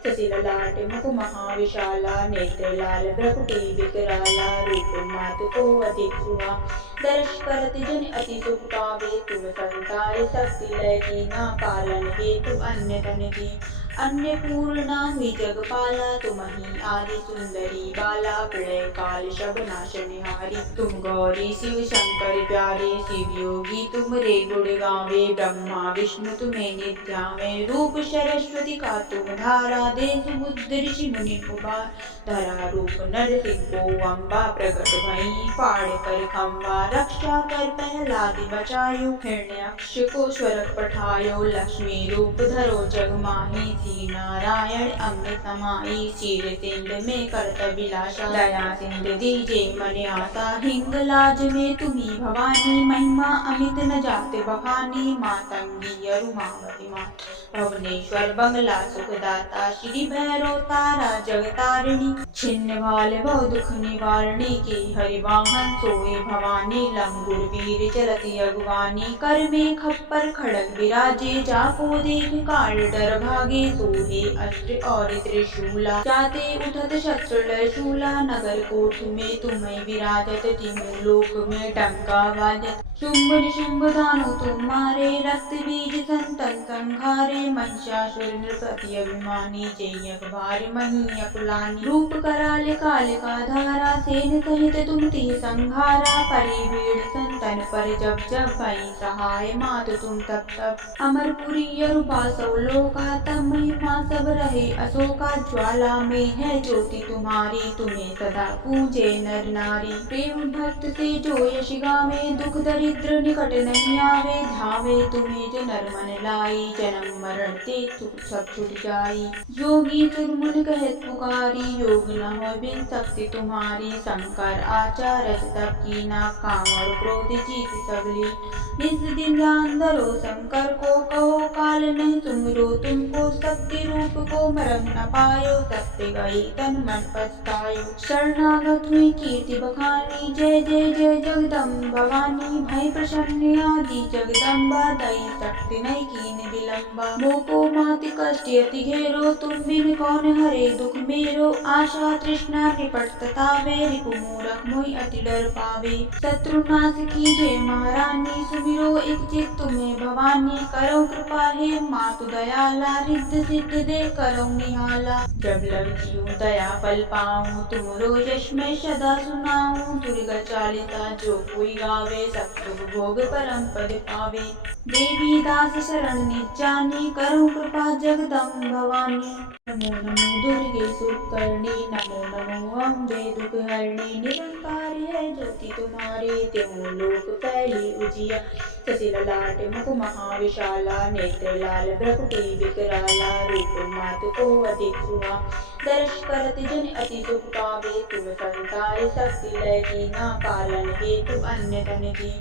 शशि ललाट मुख महाविशाला, नेत्र लाल भ्रकुटी विकराला। रूप मात को अधिक सुहा, दर्श करत जन अति सुख पावे। तुम संसार शक्ति लय कीना, पालन हेतु अन्य तन दी। अन्य पूर्णा हुई जगपाला, तुम्हीं आदि सुंदरी बाला। प्रलय काल शब नाशनहारी, तुम गौरी शिव शंकर प्यारे। शिव योगी तुम रे गुण गावे, ब्रह्मा विष्णु तुम्हें निध्यावे। रूप सरस्वती का तुम धारा, देश बुद्ध ऋषि मुनि कुमार। धरा रूप नरसिंह को अम्बा, प्रकट भई फाड़ कर खम्बा। रक्षा कर प्रहलाद बचायो, हिरण्याक्ष को स्वर्ग पठायो। लक्ष्मी रूप धरो जग माही, नारायण अंग समाई। चीर तिंद में करत विलासा, दया सिंध दीजे मन आसा। हिंगलाज में तुम्ही भवानी, महिमा अमित न जाते बखानी। मातंगी अरुमावती मात, भुवनेश्वर बंगला सुखदाता। श्री भैरव तारा जगतारिणी, छिन्न भाल बहु दुख निवारणी। की हरिवाहन सोए भवानी, लंगुर वीर चलती अगवानी। कर में खप्पर खड़ग विराजे, जाको देख काल डर भागे। सोहे अस्त्र और त्रिशूला, जाते उठत शस्त्र लय शूला। नगर कोठ में तुम्हें विराजत, तिहु लोक में डंका बाजत। शुंभ निशुंभ दानव तुम मारे, रक्त बीज संतन संहारे। महिषासुर नृपति अभिमानी, जय अखबार मही अकुलानी। रूप कराल कालिका धारा, सेन सहित तुम तिह संहारा। परि भीड़ संतन पर जब जब भई सहाय मातु तुम तब तब। अमरपुरी अरूपा सौ लोका तब महिमा सब रहे अशोका। ज्वाला में है ज्योति तुम्हारी तुम्हें सदा पूजे नर नारी। प्रेम भक्त से जो यश गावे दुख दरिद्र निकट नहीं आवे। धावे तुम्हें जो नर मन लाई जन्म मरण ते सब छुट जाई। योगी सुरमुन कहत पुकारी योग न हो बिन शक्ति तुम्हारी। शंकर आचार्य तब कीना काम और क्रोध जीत सबली। निज दिन ध्यान धरो शंकर को कहो काल नहीं सुमिरो तुमको। शक्ति रूप को मरम न पायो सत्य गई तन मन पछतायो। शरणागत हुई कीर्ति बखानी जय जय जय जगदम्ब भवानी। भय प्रसन्न आदि जगदम्बा दई शक्ति नहीं कीन विलंबा। मोको माति कष्ट अति घेरो तुम बिन कौन हरे दुख मेरो। आशा तृष्णा निपट ततावे रिपु मूरख मोहि अति डर पावे। शत्रुनाश कीजे महारानी सुमिरो एक चित तुम्हें भवानी। करो कृपा हे मातु दयाला रिद्ध सिद्ध दे करो निहाला। जब लग जीव दया पल पाऊं तुमरो यश मैं सदा सुनाऊं। दुर्गा चालिसा जो कोई गावे सब सुख भोग परम पद पावे। देवी दास शरण निज जानी करो कृपा जगदम्ब भवानी। नमो नमो दुर्गे सुकर्णी नमो नमो अम्बे दुखहरणी। निरंकारी है ज्योति तुम्हारी त्यों लोक फैली उजिया। शशि ललाट मुख महाविशाला नेत्र लाल भ्रकुटी विकराला। रूप मात को अधिक सुहा दर्श करत जन अति सुख पावे। तुम संसार शक्ति लय कीना पालन हेतु अन्य धन दी।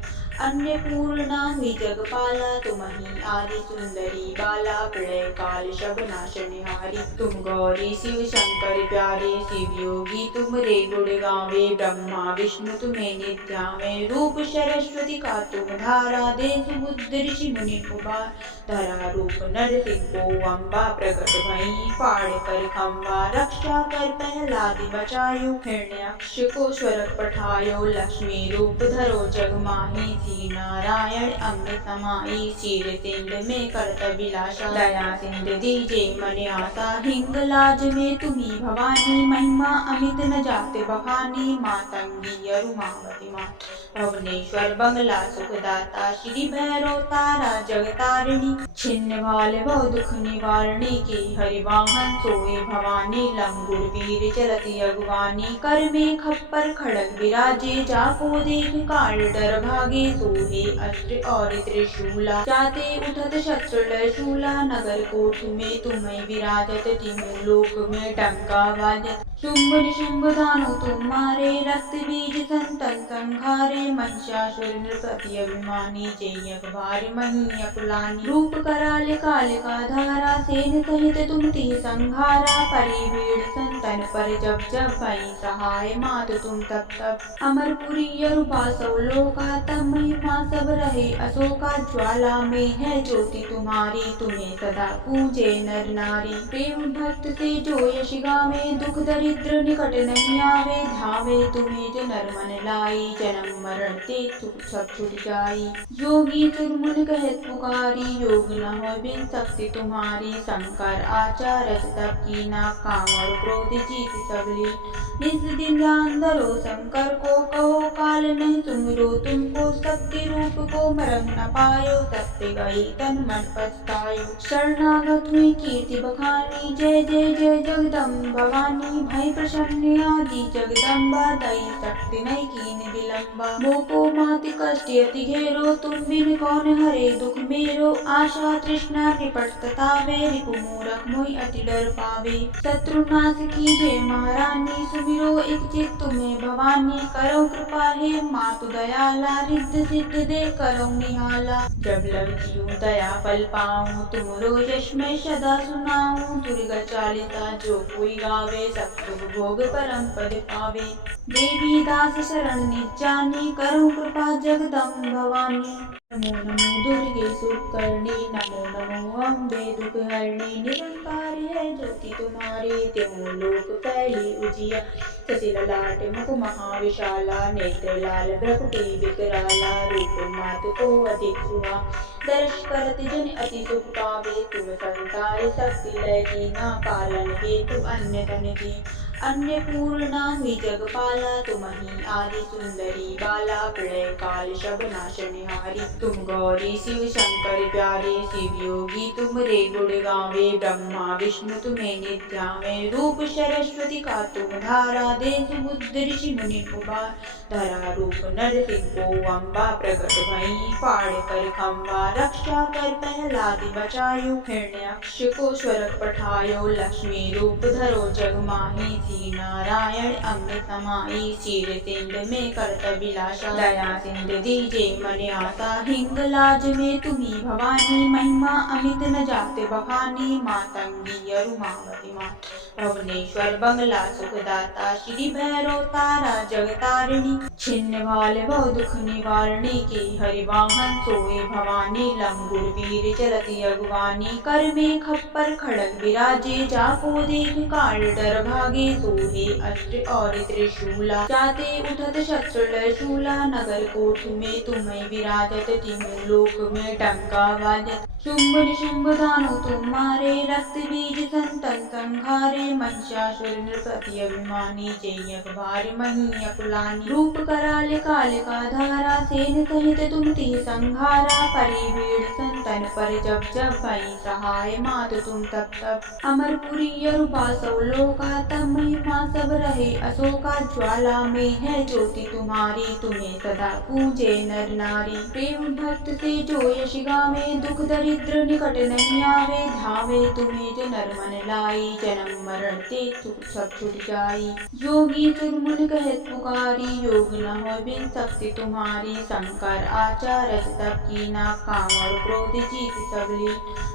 अन्नपूर्णा हुई जगपाला तुम्हीं आदि सुंदरी बाला। प्रलय काल शब नाशनिहारी तुम गौरी शिव शंकर प्यारे। शिव योगी तुम रे गुण गावे ब्रह्मा विष्णु तुम्हें निध्यावे। रूप सरस्वती का तुम धारा दे सुबुद्ध ऋषि मुनि कुमार। धरा रूप नरसिंह को अम्बा प्रकट भई फाड़ कर खम्बा। रक्षा कर प्रहलाद बचायो हिरण्याक्ष को स्वर्ग पठायो। लक्ष्मी रूप धरो जग माही श्री नारायण अंग समाई। चीर सिंध में करत विलासा दया सिंध दीजे मन आसा। हिंगलाज में तुम्ही भवानी महिमा अमित न जाते बखानी। मातंगी अरुमावती मात भुवनेश्वर बंगला सुखदाता। श्री भैरव तारा जगतारिणी छिन्न भाल बहु दुख निवारणी। की हरिवाहन सोए भवानी लंगुर वीर चलती अगवानी। कर में खप्पर खड़ग विराजे जाको देख काल डर भागे। सोहे अस्त्र और त्रिशूला जाते उठत शस्त्र शूला। नगर कोठ में तुम्हें विराजत तिमो लोक में डंका बाजत। शुंभ निशुंभ दानो तुम मारे रक्त बीज संतन संहारे। महिषासुर नृपति अभिमानी जयक भार मही अकुलानी। रूप कराल काल का धारा सेन सहित तुम ती संहारा। परी भीड़ संतन पर जब जब भई सहाय मातु तुम तब तब। अमरपुरी अरूपा सौ लोका तब महिमा सब रहे अशोका। ज्वाला में है ज्योति तुम्हारी तुम्हें सदा पूजे नर नारी। प्रेम भक्त से जो यश गावे दुख दरिद्र निकट नहीं आवे। धावे तुम्हें जो नर मन लाई जन्म मरण ते सब छुट जाई। योगी सुरमुन कहत पुकारी योग न हो बिन शक्ति तुम्हारी। शंकर आचार्य तब कीना काम और क्रोध जीत सबली। निज दिन ध्यान धरो शंकर को कहो काल नहीं सुमिरो तुमको। शक्ति रूप को मरम न पायो सत्य गई तन मन पछतायो। शरणागत हुई कीर्ति बखानी जय जय जय जगदम्ब भवानी। भय प्रसन्न आदि जगदम्बा दई शक्ति नहीं कीन विलंबा। मोको माति कष्ट अति घेरो तुम बिन कौन हरे दुख मेरो। आशा तृष्णा निपट ततावे रिपु मूरख मोहि अति डर पावे। शत्रुनाश कीजे महारानी सुमिरो एक चित तुम्हें भवानी। करो कृपा हे मातु दयाला रिद्ध सिद्ध दे करो निहाला। जब लग जीव दया पल पाऊं तुमरो यश मैं सदा सुनाऊं। दुर्गा चालिसा जो कोई गावे सब सुख भोग परम पद पावे। देवी दास शरण निज जानी करो कृपा जगदम्ब भवानी। नमो नमो दुर्गे सुकर्णी नमो नमो अम्बे दुखहरणी। निरंकारी है ज्योति तुम्हारी त्यों लोक फैली उजिया। शशि ललाट मुख महाविशाला नेत्र लाल भ्रकुटी विकराला। रूप मात को अधिक सुहा दर्श करत जन अति सुख पावे। तुम संसार शक्ति लय कीना पालन हेतु अन्य धन दी। अन्नपूर्णा हुई जगपाला तुम्हीं आदि सुंदरी बाला प्रलय काल शब नाशनहारी। तुम गौरी शिव शंकर प्यारे शिव योगी तुमरे गुण गावे ब्रह्मा विष्णु तुम्हें निध्यावे। रूप सरस्वती का तुम धारा देश बुद्ध ऋषि मुनि कुमार। धरा रूप नरसिंह को अम्बा प्रकट भई फाड़ कर खम्बा रक्षा कर प्रहलाद बचायो। हिरण्याक्ष को स्वर्ग पठायो लक्ष्मी रूप धरो जग माही। श्री नारायण अंग समाई चीर सिंध में करत विलासा। दया सिंध दीजे मन आसा हिंगलाज में तुम्ही भवानी। महिमा अमित न जाते बखानी मातंगी अरुमावती मात। भुवनेश्वर बंगला सुखदाता श्री भैरव तारा जगतारिणी। छिन्न भाल बहु दुख निवारणी की हरिवाहन सोए भवानी। लंगुर वीर चलती अगवानी कर में खप्पर खड़ग विराजे। जाको देख काल डर भागे सोहे अस्त्र और त्रिशूला। जाते उठत शत्रु शूला नगर कोठ में तुम्हें विराजत। तिहु लोक में डंका बाजत शुंभ निशुंभ दानो तुम मारे। रक्त बीज संतन संहारे महिषासुर नृपति अभिमानी। जय अखबार मही अकुलानी रूप कराल काल का धारा। सेन सहित तुम तिह संहारा परिवीर संतन पर जब जब भई सहाय। मात तुम तब तब अमरपुरी अरुपासौ लोका। तब महिमा सब रहे अशोका। ज्वाला में है ज्योति तुम्हारी तुम्हें सदा पूजे नर नारी। प्रेम भक्त से जो यश गावे दुख दरिद्र निकट नहीं आवे। धावे तुम्हें जो नर मन लाई जन्म मरण ते सब छुट जाई। योगी चुरमुन कहत पुकारी योग न हो बिन शक्ति तुम्हारी। शंकर आचार्य तब की ना काम और क्रोध जीत सबली।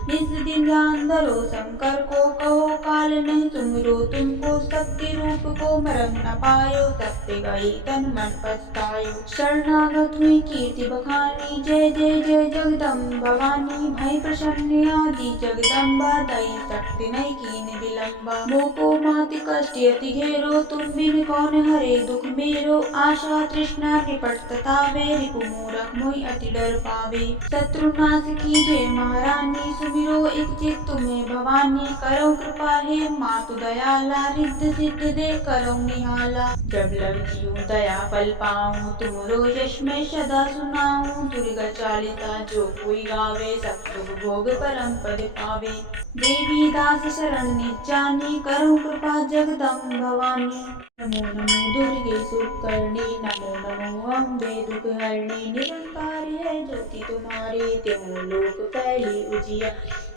निज दिन ध्यान धरो शंकर को कहो काल नहीं सुमिरो तुमको। शक्ति रूप को मरम न पायो सत्य गई तन मन पछतायो। शरणागत हुई कीर्ति बखानी जय जय जय जगदम्ब भवानी। भय प्रसन्न आदि जगदम्बा दई शक्ति नहीं कीन विलंबा। मोको माति कष्ट अति घेरो तुम बिन कौन हरे दुख मेरो। आशा तृष्णा निपट ततावे रिपु मूरख मोहि अति डर पावे। शत्रुनाश कीजे महारानी सुमिरो एक चित तुम्हें भवानी। करो कृपा हे मातु दयाला रिद्ध सिद्ध दे करो निहाला। जब लग जीव दया फल पाऊं तुमरो यश में सदा सुनाऊं। दुर्गा चालिसा जो कोई गावे सब सुख भोग परम पद पावे। देवी दास शरण निज जानी करो कृपा जगदम्ब भवानी। नमो नमो दुर्गे सुकर्णी नमो नमो अम्बे दुख हरणी। निरंकारी है ज्योति तुम्हारे त्यों लोक फैली उजिया।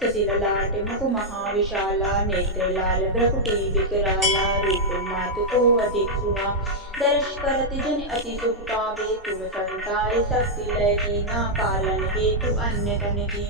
शशि ललाट मुख महाविशाला नेत्र लाल भ्रकुटी विकराला। रूप मात को अधिक सुहा दर्श करत जन अति सुख पावे। तुम संसार शक्ति लय कीना पालन हेतु अन्य धन दी।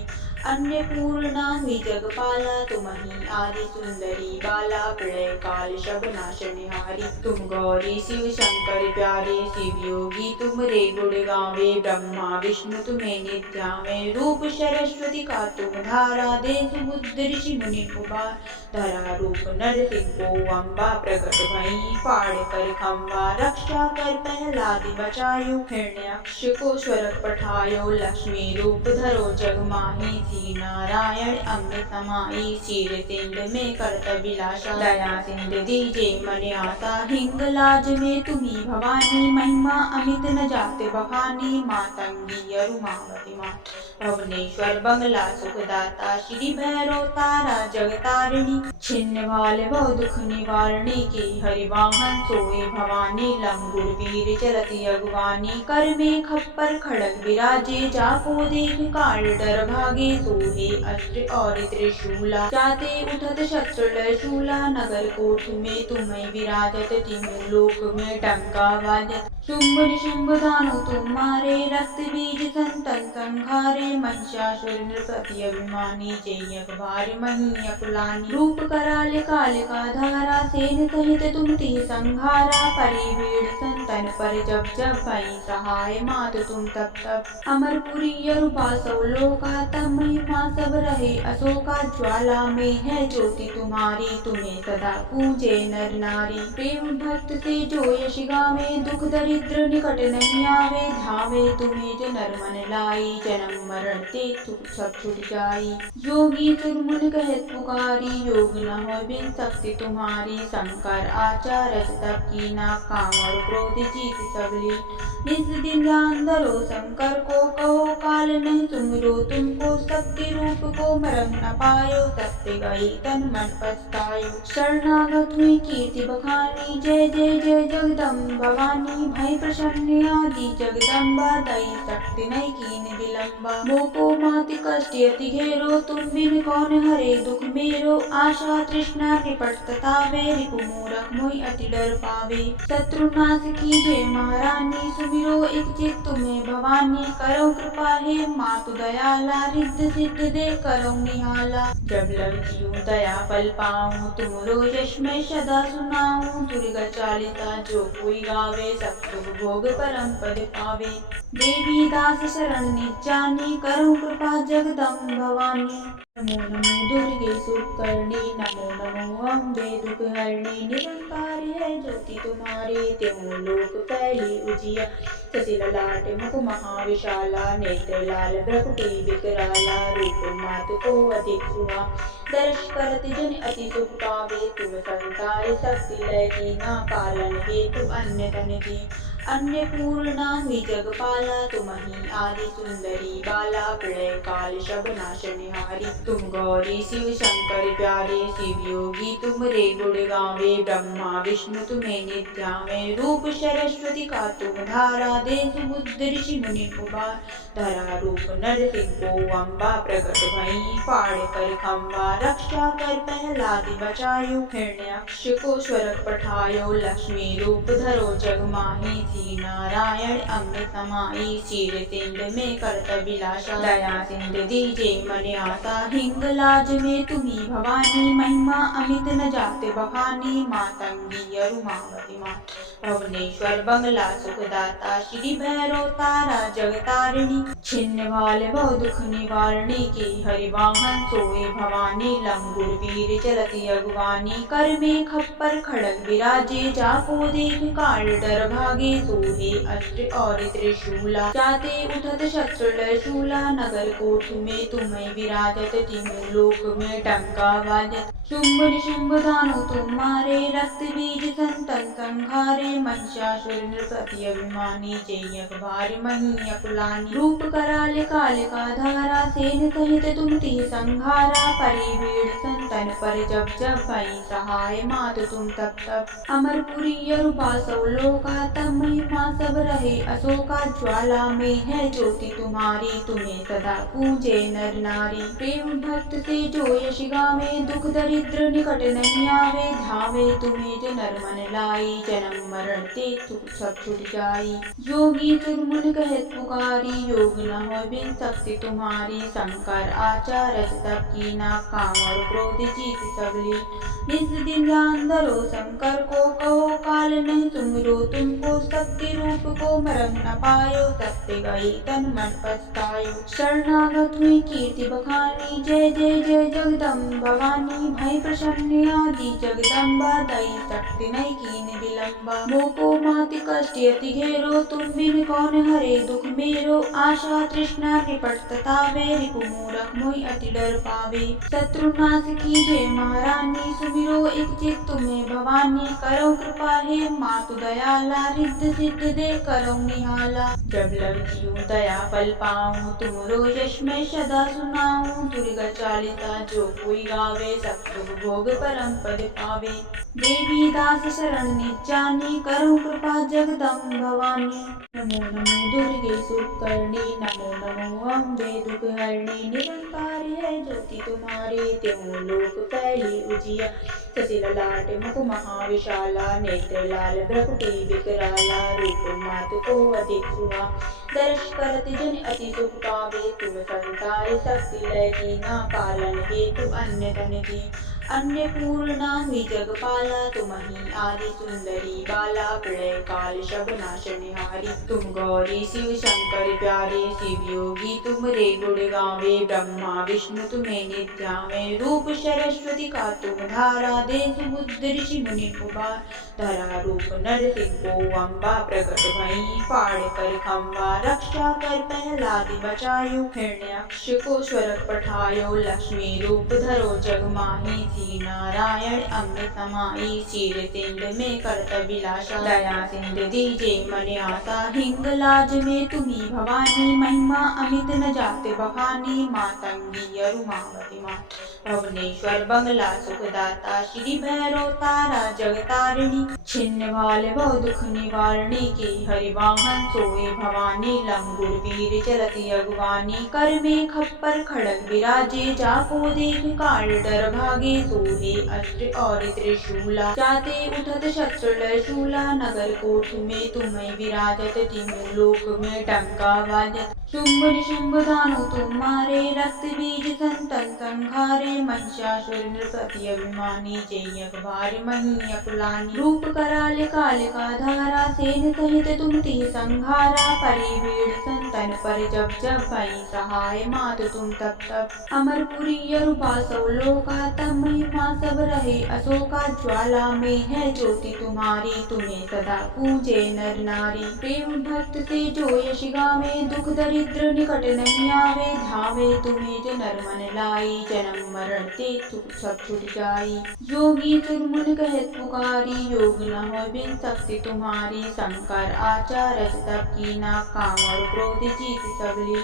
अन्नपूर्णा हुई जगपाला तुम्हीं आदि सुंदरी बाला। प्रलय काल शब नाशनहारी। तुम गौरी शिव शंकर प्यारे शिव योगी तुमरे गुण गावे। ब्रह्मा विष्णु तुम्हें निध्यावे। रूप सरस्वती का तुम धारा देश बुद्ध ऋषि मुनि कुमार। धरा रूप नरसिंह को अम्बा प्रकट भई फाड़ कर खम्बा रक्षा कर प्रहलाद बचायो। हिरण्याक्ष को स्वर्ग पठायो लक्ष्मी रूप धरो जग माही। श्री नारायण अंग समाई चीर सिंध में करत विलासा। दया सिंध दीजे मन आसा हिंगलाज में तुम्ही भवानी। महिमा अमित न जाते बखानी मातंगी अरुमावती मात। भुवनेश्वर बंगला सुखदाता श्री भैरव तारा जगतारिणी। छिन्न भाल बहु दुख निवारणी की हरिवाहन सोए भवानी। लंगुर वीर चलती अगवानी कर में खप्पर खड़ग विराजे। जाको देख काल डर भागे सोहे अस्त्र और त्रिशूला। जाते उठत शत्रु शूला नगर कोठ में तुम्हें विराजत। तिहु लोक में डंका बाजत शुंभ निशुंभ दानो तुम मारे। रक्त बीज संतन संहारे महिषासुर नृपति अभिमानी। जय अखबार मही अकुलानी रूप कराल काल का धारा। सेन सहित तुम तिह संहारा परिवीर संतन पर जब जब भई सहाय। मात तुम तब तब अमरपुरी अरुपासौ लोका। तब महिमा सब रहे अशोका। ज्वाला में है ज्योति तुम्हारी तुम्हें सदा पूजे नर नारी। प्रेम भक्त से जो यश गावे दुख दरिद्र निकट नहीं आवे। धावे तुम्हें जो नर मन लाई जन्म मरण मरण ते सब छूट जाई। योगी चुरमुन कहत पुकारी, योग न हो बिन शक्ति तुम्हारी। शंकर आचार्य तप कीना, काम और क्रोध जीत सबली। निज दिन ध्यान धरो शंकर को, कहो काल नहीं सुमिरो तुमको। शक्ति रूप को मरम न पायो, सत्य गई तन मन पछतायो। शरणागत हुई कीर्ति बखानी, जय जय जय जगदम्ब भवानी। भय प्रसन्न आदि जगदम्बा, दई शक्ति नहीं कीन विलंबा। मोको माति कष्ट अति घेरो, तुम बिन कौन हरे दुख मेरो। आशा तृष्णा निपट ततावे, रिपु मूरख मोहि अति डर पावे। शत्रुनाश कीजे महारानी, सुमिरो एक चित तुम्हें भवानी। करो कृपा हे मातु दयाला, रिद्ध सिद्ध दे करो निहाला। जब लग जीव दया पल पाऊं, तुमरो यश मैं सदा सुनाऊं। दुर्गा चालिसा जो कोई गावे, सब सुख भोग परम पद पावे। देवी दास शरण निज जानी, करो कृपा जगदम्ब भवानी। नमो नमो दुर्गे सुरकर्णी, नमो नमो अम्बे दुखहरणी। निरंकारी है ज्योति तुम्हारी, त्यों लोक फैली उजिया। शशि ललाट मुख महाविशाला, नेत्र लाल भ्रकुटी विकराला। रूप मात को अधिक सुहा, दर्श करत जन अति सुख पावे। तुम संसार शक्ति लय कीना, पालन हेतु अन्य धन दी। अन्नपूर्णा हुई जगपाला, तुम्हीं आदि सुंदरी बाला। प्रलय काल शब नाशनहारी, तुम गौरी शिव शंकर प्यारे। शिव योगी तुम रे गुण गावे, ब्रह्मा विष्णु तुम्हें निध्यावे। रूप सरस्वती का तुम धारा, देश बुद्ध ऋषि मुनि कुमार। धरा रूप नरसिंह को अम्बा, प्रकट भई फाड़ कर खम्बा। रक्षा कर प्रहलाद बचायो, हिरण्याक्ष को स्वर्ग पठायो। लक्ष्मी रूप धरो जग माही, श्री नारायण अंग समाई। चीर सिंध में करत विलासा, दया सिंध दीजे मन आसा। हिंगलाज में तुम्ही भवानी, महिमा अमित न जाते बखानी। मातंगी अरुमावती मात, भुवनेश्वर बंगला सुखदाता। श्री भैरव तारा जगतारिणी, छिन्न भाल बहु दुख निवारणी। की हरिवाहन सोए भवानी, लंगुर वीर चलती अगवानी। कर में खप्पर खड़ग विराजे, जाको देख काल डर भागे। सोहे अस्त्र और त्रिशूला, जाते उठत शस्त्र लय शूला। नगर कोठ में तुम्हें विराजत, तीनों लोक में डंका बाजत। शुंभ निशुंभ दानव तुम मारे, रक्त बीज संतन संहारे। महिषासुर नृपति अभिमानी, जयक भार मही अकुलानी। रूप कराल काल का धारा, सेन सहित तुम तिहि संहारा। परि भीड़ संतन पर जब जब, भई सहाय मातु तुम तब तब। अमरपुरी अरुबासौ लोका, तब महिमा सब रहे अशोका। ज्वाला में है ज्योति तुम्हारी, तुम्हें सदा पूजे नर नारी। प्रेम भक्त से जो यश गावे, दुख दरिद्र निकट नहीं आवे। धावे तुम्हें जो नर मन लाई, जन्म मरण ते सब छूट जाई। योगी चुरमुन कहत पुकारी, योग न हो बिन शक्ति तुम्हारी। शंकर आचार्य तप कीना, काम और क्रोध जीत सबली। निज दिन ध्यान धरो शंकर को, कहो काल नहीं सुमिरो तुमको। शक्ति रूप को मरम न पायो, सत्य गई तन मन पछतायो। शरणागत हुई कीर्ति बखानी, जय जय जय जगदम्ब भवानी। भय प्रसन्न आदि जगदम्बा, दई शक्ति नहीं कीन विलंबा। मोको माति कष्ट अति घेरो, तुम बिन कौन हरे दुख मेरो। आशा तृष्णा निपट ततावे, रिपु मूरख मोहि अति डर पावे। शत्रुनाश कीजे महारानी, सुमिरो एक चित तुम्हें भवानी। करो कृपा हे मातु दयाला, रिद्ध सिद्ध दे करो निहाला। जब लग जीव दया पल पाऊं, तुमरो यश मैं सदा सुनाऊं। दुर्गा चालिसा जो कोई गावे, सब सुख भोग परम पद पावे। देवी दास शरण निज जानी, करो कृपा जगदम्ब भवानी। नमो नमो दुर्गे सुरकर्णी, नमो नमो अम्बे दुखहरणी। निरंकारी है ज्योति तुम्हारी, त्यों लोक फैली उजिया। शशि ललाट मुख महाविशाला, नेत्र लाल भ्रकुटी विकराला। रूप मात को अधिक सुहा, दर्श करत जन अति सुख पावे। तुम संसार शक्ति लय कीना, पालन हेतु अन्य धन दी। अन्नपूर्णा हुई जगपाला तुम्हीं आदि सुंदरी बाला प्रलय काल शब नाशनिहारी। तुम गौरी शिव शंकर प्यारे शिव योगी तुम रे गुण गावे ब्रह्मा विष्णु तुम्हें निध्यावे। रूप सरस्वती का तुम धारा देश बुद्ध ऋषि मुनि कुमार। धरा रूप नरसिंह को अम्बा प्रकट भई फाड़ कर खम्बा रक्षा कर प्रहलाद बचायो। हिरण्याक्ष को स्वर्ग पठायो लक्ष्मी रूप धरो जग माही। श्री नारायण अंग समाई चीर तिंड में करत विलासा। दया सिंध दीजे मन आसा हिंगलाज में तुम्ही भवानी। महिमा अमित न जाते बखानी मातंगी अरुमावती मात। भुवनेश्वर बंगला सुखदाता श्री भैरव तारा जगतारिणी। छिन्न भाल बहु दुख निवारणी की हरिवाहन सोए भवानी। लंगुर वीर चलती अगवानी कर में खप्पर खड़ग विराजे। जाको देख काल डर भागे सोहे अस्त्र और त्रिशूला। जाते उठत शस्त्र शूला नगर कोठ में तुम्हें विराजत। तिमु लोक में डंका बाजत शुंभ निशुंभ दानो तुम मारे। रक्त बीज संतन संहारे महिषासुर नृपति अभिमानी। जय अखबार मही अकुलानी रूप कराल काल का धारा। सेन सहित तुम तिह संहारा परि भीड़ संतन पर जब जब भई सहाय। मात तुम तब तब अमरपुरी अरुपासो लोका। तब महिमा सब रहे अशोका। ज्वाला में है ज्योति तुम्हारी तुम्हें सदा पूजे नर नारी। प्रेम भक्त से जो यश गावे दुख दरिद्र निकट नहीं आवे। धावे तुम्हें जो नर मन लाई जन्म मरण ते सब छुट जाई। योगी चुरमुन कहत पुकारी योग न हो बिन शक्ति तुम्हारी। शंकर आचार्य तब की ना काम और क्रोध जीत सबली।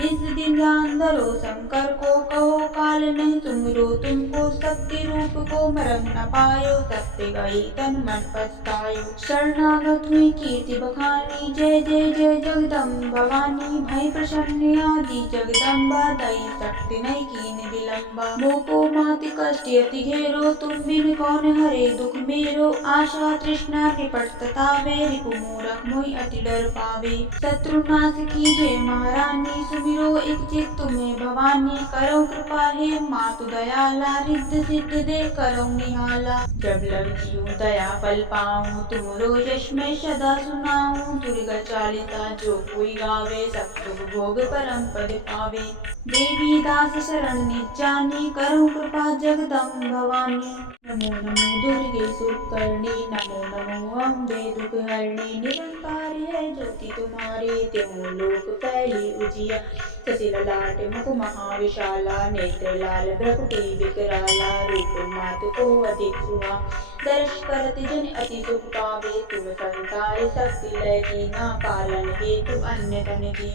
निज दिन ध्यान धरो शंकर को कहो काल नहीं सुमिरो तुमको। शक्ति रूप को मरम न पायो सत्य गई तन मन पछतायो। शरणागत हुई कीर्ति बखानी जय जय जय जगदम्ब भवानी। भय प्रसन्न आदि जगदम्बा दई शक्ति नहीं कीन विलंबा। मोको माति कष्ट अति घेरो तुम बिन कौन हरे दुख मेरो। आशा तृष्णा निपट ततावे रिपु मूरख मोहि अति डर पावे। शत्रुनाश कीजे महारानी सुमिरो एक चित तुम्हें भवानी। करो कृपा हे मातु दयाला रिद्ध सिद्ध दे करो निहाला। जब लग जीव दया फल पाऊं तुमरो यश में सदा सुनाऊं। दुर्गा चालिसा जो कोई गावे सब सुख भोग परम पद पावे। देवी दास शरण निज जानी करो कृपा जगदम्ब भवानी। नमो नमो दुर्गे सुरकर्णी नमो नमो अम्बे दुखहरणी। निरंकारी है ज्योति तुम्हारी त्यों लोक फैली उजिया। सती ललाट मुख महाविशाला नेत्र लाल भ्रकुटी विकराला। रूप मात को अधिक सुहा दर्श करत जन अति सुख पावे। तुम संसार शक्ति लय कीना पालन हेतु अन्य तन की।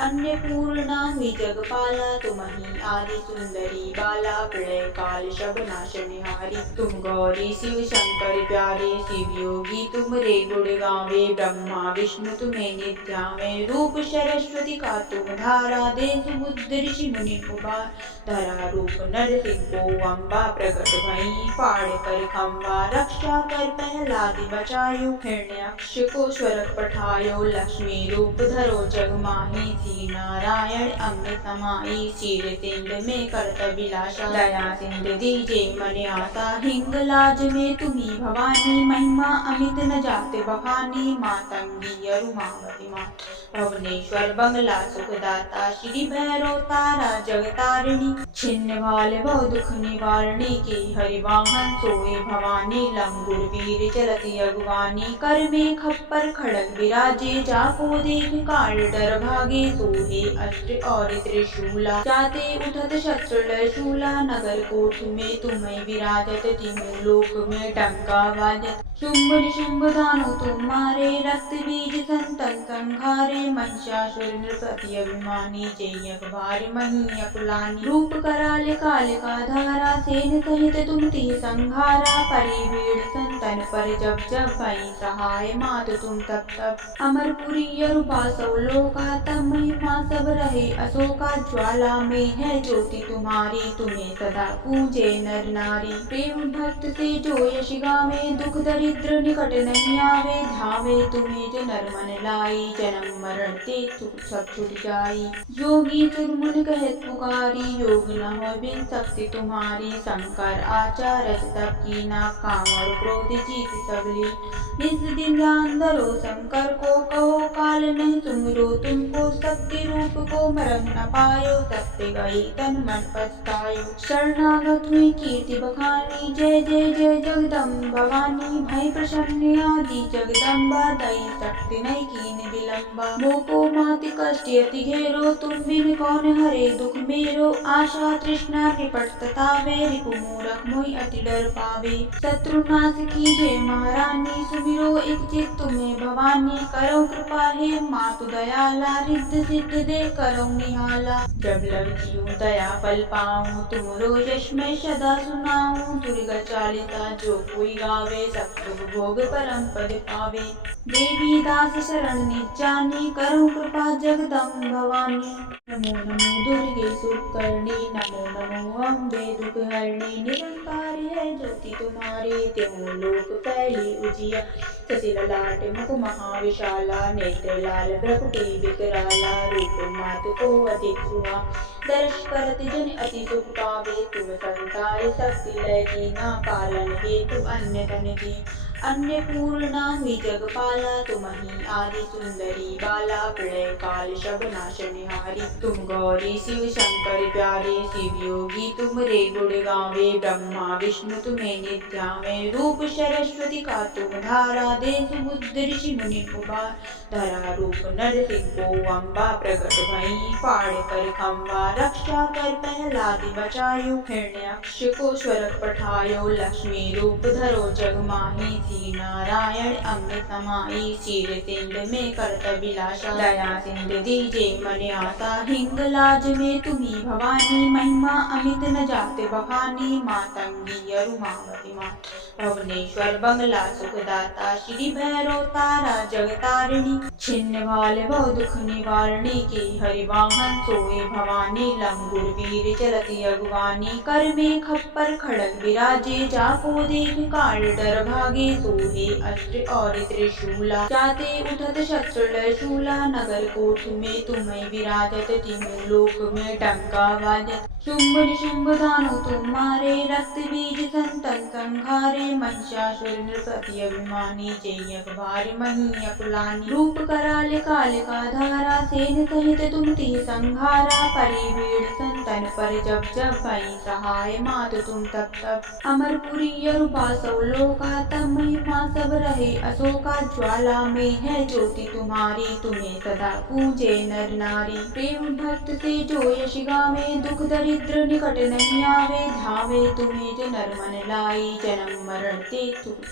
अन्नपूर्णा हुई जगपाला तुम्हीं आदि सुंदरी बाला। प्रलय काल शब नाशनिहारी। तुम गौरी शिव शंकर प्यारे शिव योगी तुम रे गुण गावे ब्रह्मा विष्णु तुम्हें निध्यावे। रूप सरस्वती का तुम धारा देश बुद्ध ऋषि मुनि कुमार। धरा रूप नरसिंह को अम्बा प्रकट भई फाड़ कर खम्बा रक्षा कर प्रहलाद बचायो। हिरण्याक्ष को स्वर्ग पठायो लक्ष्मी रूप धरो जग माही। श्री नारायण अंग समाई चीर तिंड में करत विलासा। दया सिंध दीजे मन आसा हिंगलाज में तुम्ही भवानी। महिमा अमित न जाते बखानी मातंगी अरुमावती मात। भुवनेश्वर बंगला सुखदाता श्री भैरव तारा जगतारिणी। छिन्न भाल बहु दुख निवारणी की हरिवाहन सोए भवानी। लंगुर वीर चलती अगवानी कर में खप्पर खड़ग विराजे। जाको देख काल डर भागे सोहे अस्त्र और त्रिशूला। जाते उठत शस्त्र शूला नगर कोठ में तुम्हें विराजत। तिमु लोक में डंका बाजत शुंभ निशुंभ दानो तुम मारे। रक्त बीज संतन संहारे महिषासुर नृपति अभिमानी। जय अखबार मही अकुलानी रूप कराल काल का धारा। सेन सहित तुम तिह संहारा परि भीड़ संतन पर जब जब भई सहाय। मात तुम तब तब अमरपुरी अरुपासो लोका। तब महिमा सब रहे अशोका ज्वाला में है ज्योति तुम्हारी, तुम्हें सदा पूजे नर नारी। प्रेम भक्त से जो यश गावे, दुख दरिद्र निकट नहीं आवे, धावे तुम्हें जो नर मन लाई, जन्म मरण ते सब छुट जाई। योगी चुरमुन कहत पुकारी, योग न हो बिन शक्ति तुम्हारी, शंकर आचार तप कीना, काम और क्रोध जीत सबली। निज दिन ध्यान धरो शंकर को, कहो काल नहीं सुमिरो तुमको, शक्ति रूप को मरम न पायो, सत्य गई तन मन पछतायो। शरणागत हुई कीर्ति बखानी, जय जय जय जगदम्ब भवानी, भय प्रसन्न आदि जगदम्बा, दई शक्ति नहीं कीन विलंबा। मोको माति कष्ट अति घेरो, तुम बिन कौन हरे दुख मेरो, आशा तृष्णा निपट ततावे, रिपु मूरख मोहि अति डर पावे। शत्रुनाश कीजे महारानी, सुमिरो एक चित तुम्हें भवानी, करो कृपा हे मातु दयाला, रिद्ध सिद्ध दे करो निहाला। जब लग जियो दया पल पाऊं, तुमरो यश मैं सदा सुनाऊं, दुर्गा चालिसा जो कोई गावे, सब सुख भोग परम पद पावे। देवी दास शरण निज जानी, करो कृपा जगदम्ब भवानी। नमो नमो दुर्गे सुकर्णी, नमो नमो अम्बे दुखहरणी, निरंकारी है ज्योति तुम्हारी, त्यों लोक फैली उजिया। शशि ललाट मुख महाविशाला, नेत्र लाल भ्रकुटी विकराला, रूप मात को अधिक सुहा, दर्श करत जन अति सुख पावे। तुम संसार शक्ति लय कीना, पालन हेतु अन्य धन दी, अन्नपूर्णा हुई जगपाला, तुम्हीं आदि सुंदरी बाला, प्रलय काल शब नाशनहारी। तुम गौरी शिव शंकर प्यारे, शिव योगी तुम रे गुण गावे, ब्रह्मा विष्णु तुम्हें निध्यावे, रूप सरस्वती का तुम धारा, देश बुद्ध ऋषि मुनि कुमार, धरा रूप नरसिंह को अम्बा, प्रकट भई फाड़ कर खम्बा, रक्षा कर प्रहलाद बचायो, हिरण्याक्ष को स्वर्ग पठायो, लक्ष्मी रूप धरो जग माही, श्री नारायण अंग समाई, चीर सिंध में करत विलासा, दया सिंध दीजे मन आसा, हिंगलाज में तुम्ही भवानी, महिमा अमित न जाते बखानी, मातंगी अरुमावती मात, भुवनेश्वर बंगला सुखदाता, श्री भैरव तारा जगतारिणी, छिन्न भाल बहु दुख निवारणी, की हरिवाहन सोए भवानी, लंगुर वीर चलती अगवानी, कर में खप्पर खड़ग विराजे, जाको देख काल डर भागे, सोहे अस्त्र और त्रिशूला, जाते उठत शस्त्र लय शूला, नगर कोठ में तुम्हें विराजत, तीनों लोक में डंका बाजत, शुंभ निशुंभ दानव तुम मारे, रक्त बीज संतन संहारे, महिषासुर नृपति अभिमानी, जयक भार मही अकुलानी, रूप कराल काल का धारा, सेन सहित तुम ती संहारा, परि भीड़ संतन पर जब जब भई सहाय, मातु तुम तब तब, अमरपुरी अरुपासौ लोका, तब महिमा सब रहे अशोका ज्वाला में है ज्योति तुम्हारी, तुम्हें सदा पूजे नर नारी। प्रेम भक्त से जो यश गावे, दुख दरिद्र निकट नहीं आवे, धावे तुम्हें जो नर मन लाई, जन्म मरण ते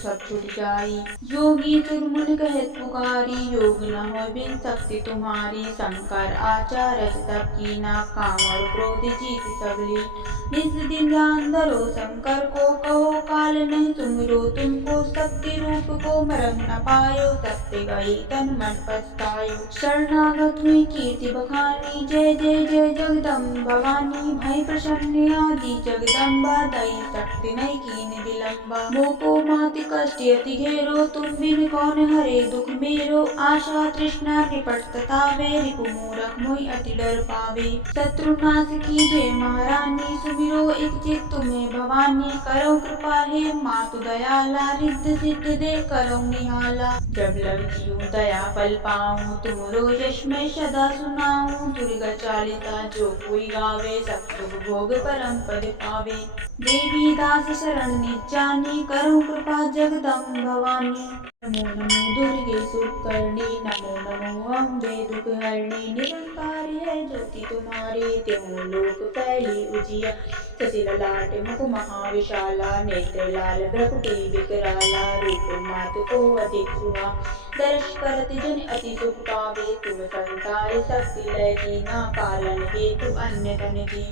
सब छुट जाई। योगी चुरमुन कहत पुकारी, योग न हो बिन शक्ति तुम्हारी, शंकर आचार तप कीना, काम और क्रोध जीत सबली। निज दिन ध्यान धरो शंकर को, कहो काल नहीं सुमिरो तुमको, शक्ति रूप को मरम न पायो, सत्य गई तन मन पछतायो। शरणागत हुई कीर्ति बखानी, जय जय जय जगदम्ब भवानी, भय प्रसन्न आदि जगदम्बा, दई शक्ति नहीं कीन विलंबा। मोको माति कष्ट अति घेरो, तुम बिन कौन हरे दुख मेरो, आशा तृष्णा निपट ततावे, रिपु मूरख मोहि अति डर पावे। शत्रुनाश कीजे महारानी, सुमिरो एक चित तुम्हें भवानी, करो कृपा हे मातु दयाला, रिद्ध सिद्ध दे करो निहाला। जब लग जियो दया पल पाऊं, तुमरो यश मैं सदा सुनाऊं, दुर्गा चालिसा जो कोई गावे, सब सुख भोग परम पद पावे। देवी दास शरण निज जानी, करो कृपा जगदम्ब भवानी। नमो नमो दुर्गे सुकर्णी, नमो नमो अम्बे दुखहरणी, निरंकारी है ज्योति तुम्हारी, त्यों लोक फैली उजिया। शशि ललाट मुख महाविशाला, नेत्र लाल भ्रकुटी विकराला, रूप मात को अधिक सुहा, दर्श करत जन अति सुख पावे। तुम संसार शक्ति लय कीना, पालन हेतु अन्य धन दी,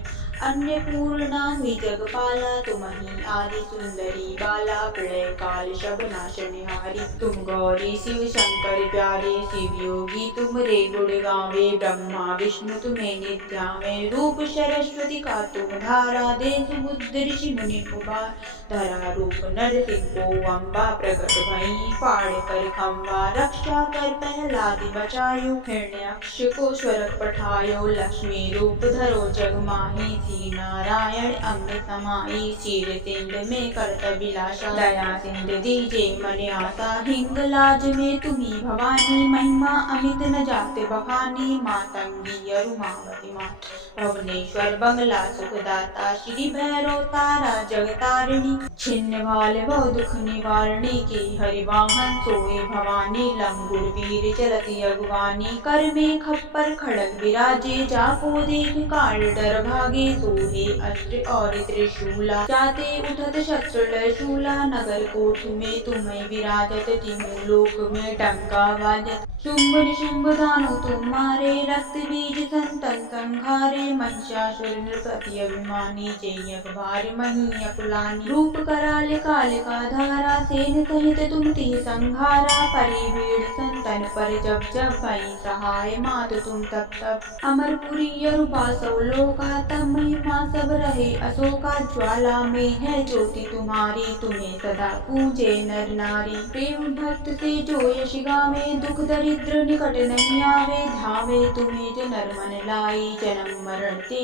अन्नपूर्णा हुई जगपाला तुम्हीं आदि सुंदरी बाला प्रलय काल शब नाशनहारी। तुम गौरी शिव शंकर प्यारे शिव योगी तुम रे गुण गावे ब्रह्मा विष्णु तुम्हें नित्यावे। रूप सरस्वती का तुम धारा देश बुद्ध ऋषि मुनि कुमार। धरा रूप नरसिंह अम्बा प्रकट भई फाड़ कर खम्बा। रक्षा कर प्रहलाद बचायो हिरण्याक्ष को स्वर्ग पठायो। लक्ष्मी रूप धरो जग माही श्री नारायण अंग समाई। चीर तिंद में करत विलासा दया सिंध दीजे मन आसा। हिंगलाज में तुम्ही भवानी महिमा अमित न जाते बखानी। मातंगी अरुमावती मात भुवनेश्वर बंगला सुखदाता। श्री भैरव तारा जगतारिणी छिन्न भाल बहु दुख निवारणी। की हरिवाहन सोए भवानी लंगुर वीर चलती अगवानी। कर में खप्पर खड़ग विराजे जाको देख काल डर भागे। सोहे अस्त्र और त्रिशूला जाते उठत शस्त्र लय शूला। नगर कोठ में तुम्हें विराजत तिमु लोक में डंका बाजत। शुंभ निशुंभ दानो तुम मारे रक्त बीज संतन संहारे। महिषासुर नृपति अभिमानी जय अखबार मही अकुलानी। रूप कराल कालिका धारा सेन सहित तुम तिहि संहारा। परिवीड़ संतन पर जब जब भई सहाय मातु तुम तब तब। अमरपुरी अरुपासौ लोका तब महिमा सब रहे अशोका। ज्वाला में है ज्योति तुम्हारी तुम्हें सदा पूजे नर नारी। प्रेम भक्त से जो यश गावे दुख दरिद्र निकट नहीं आवे। धावे तुम्हें जो नर मन लाई जन्म मरण ते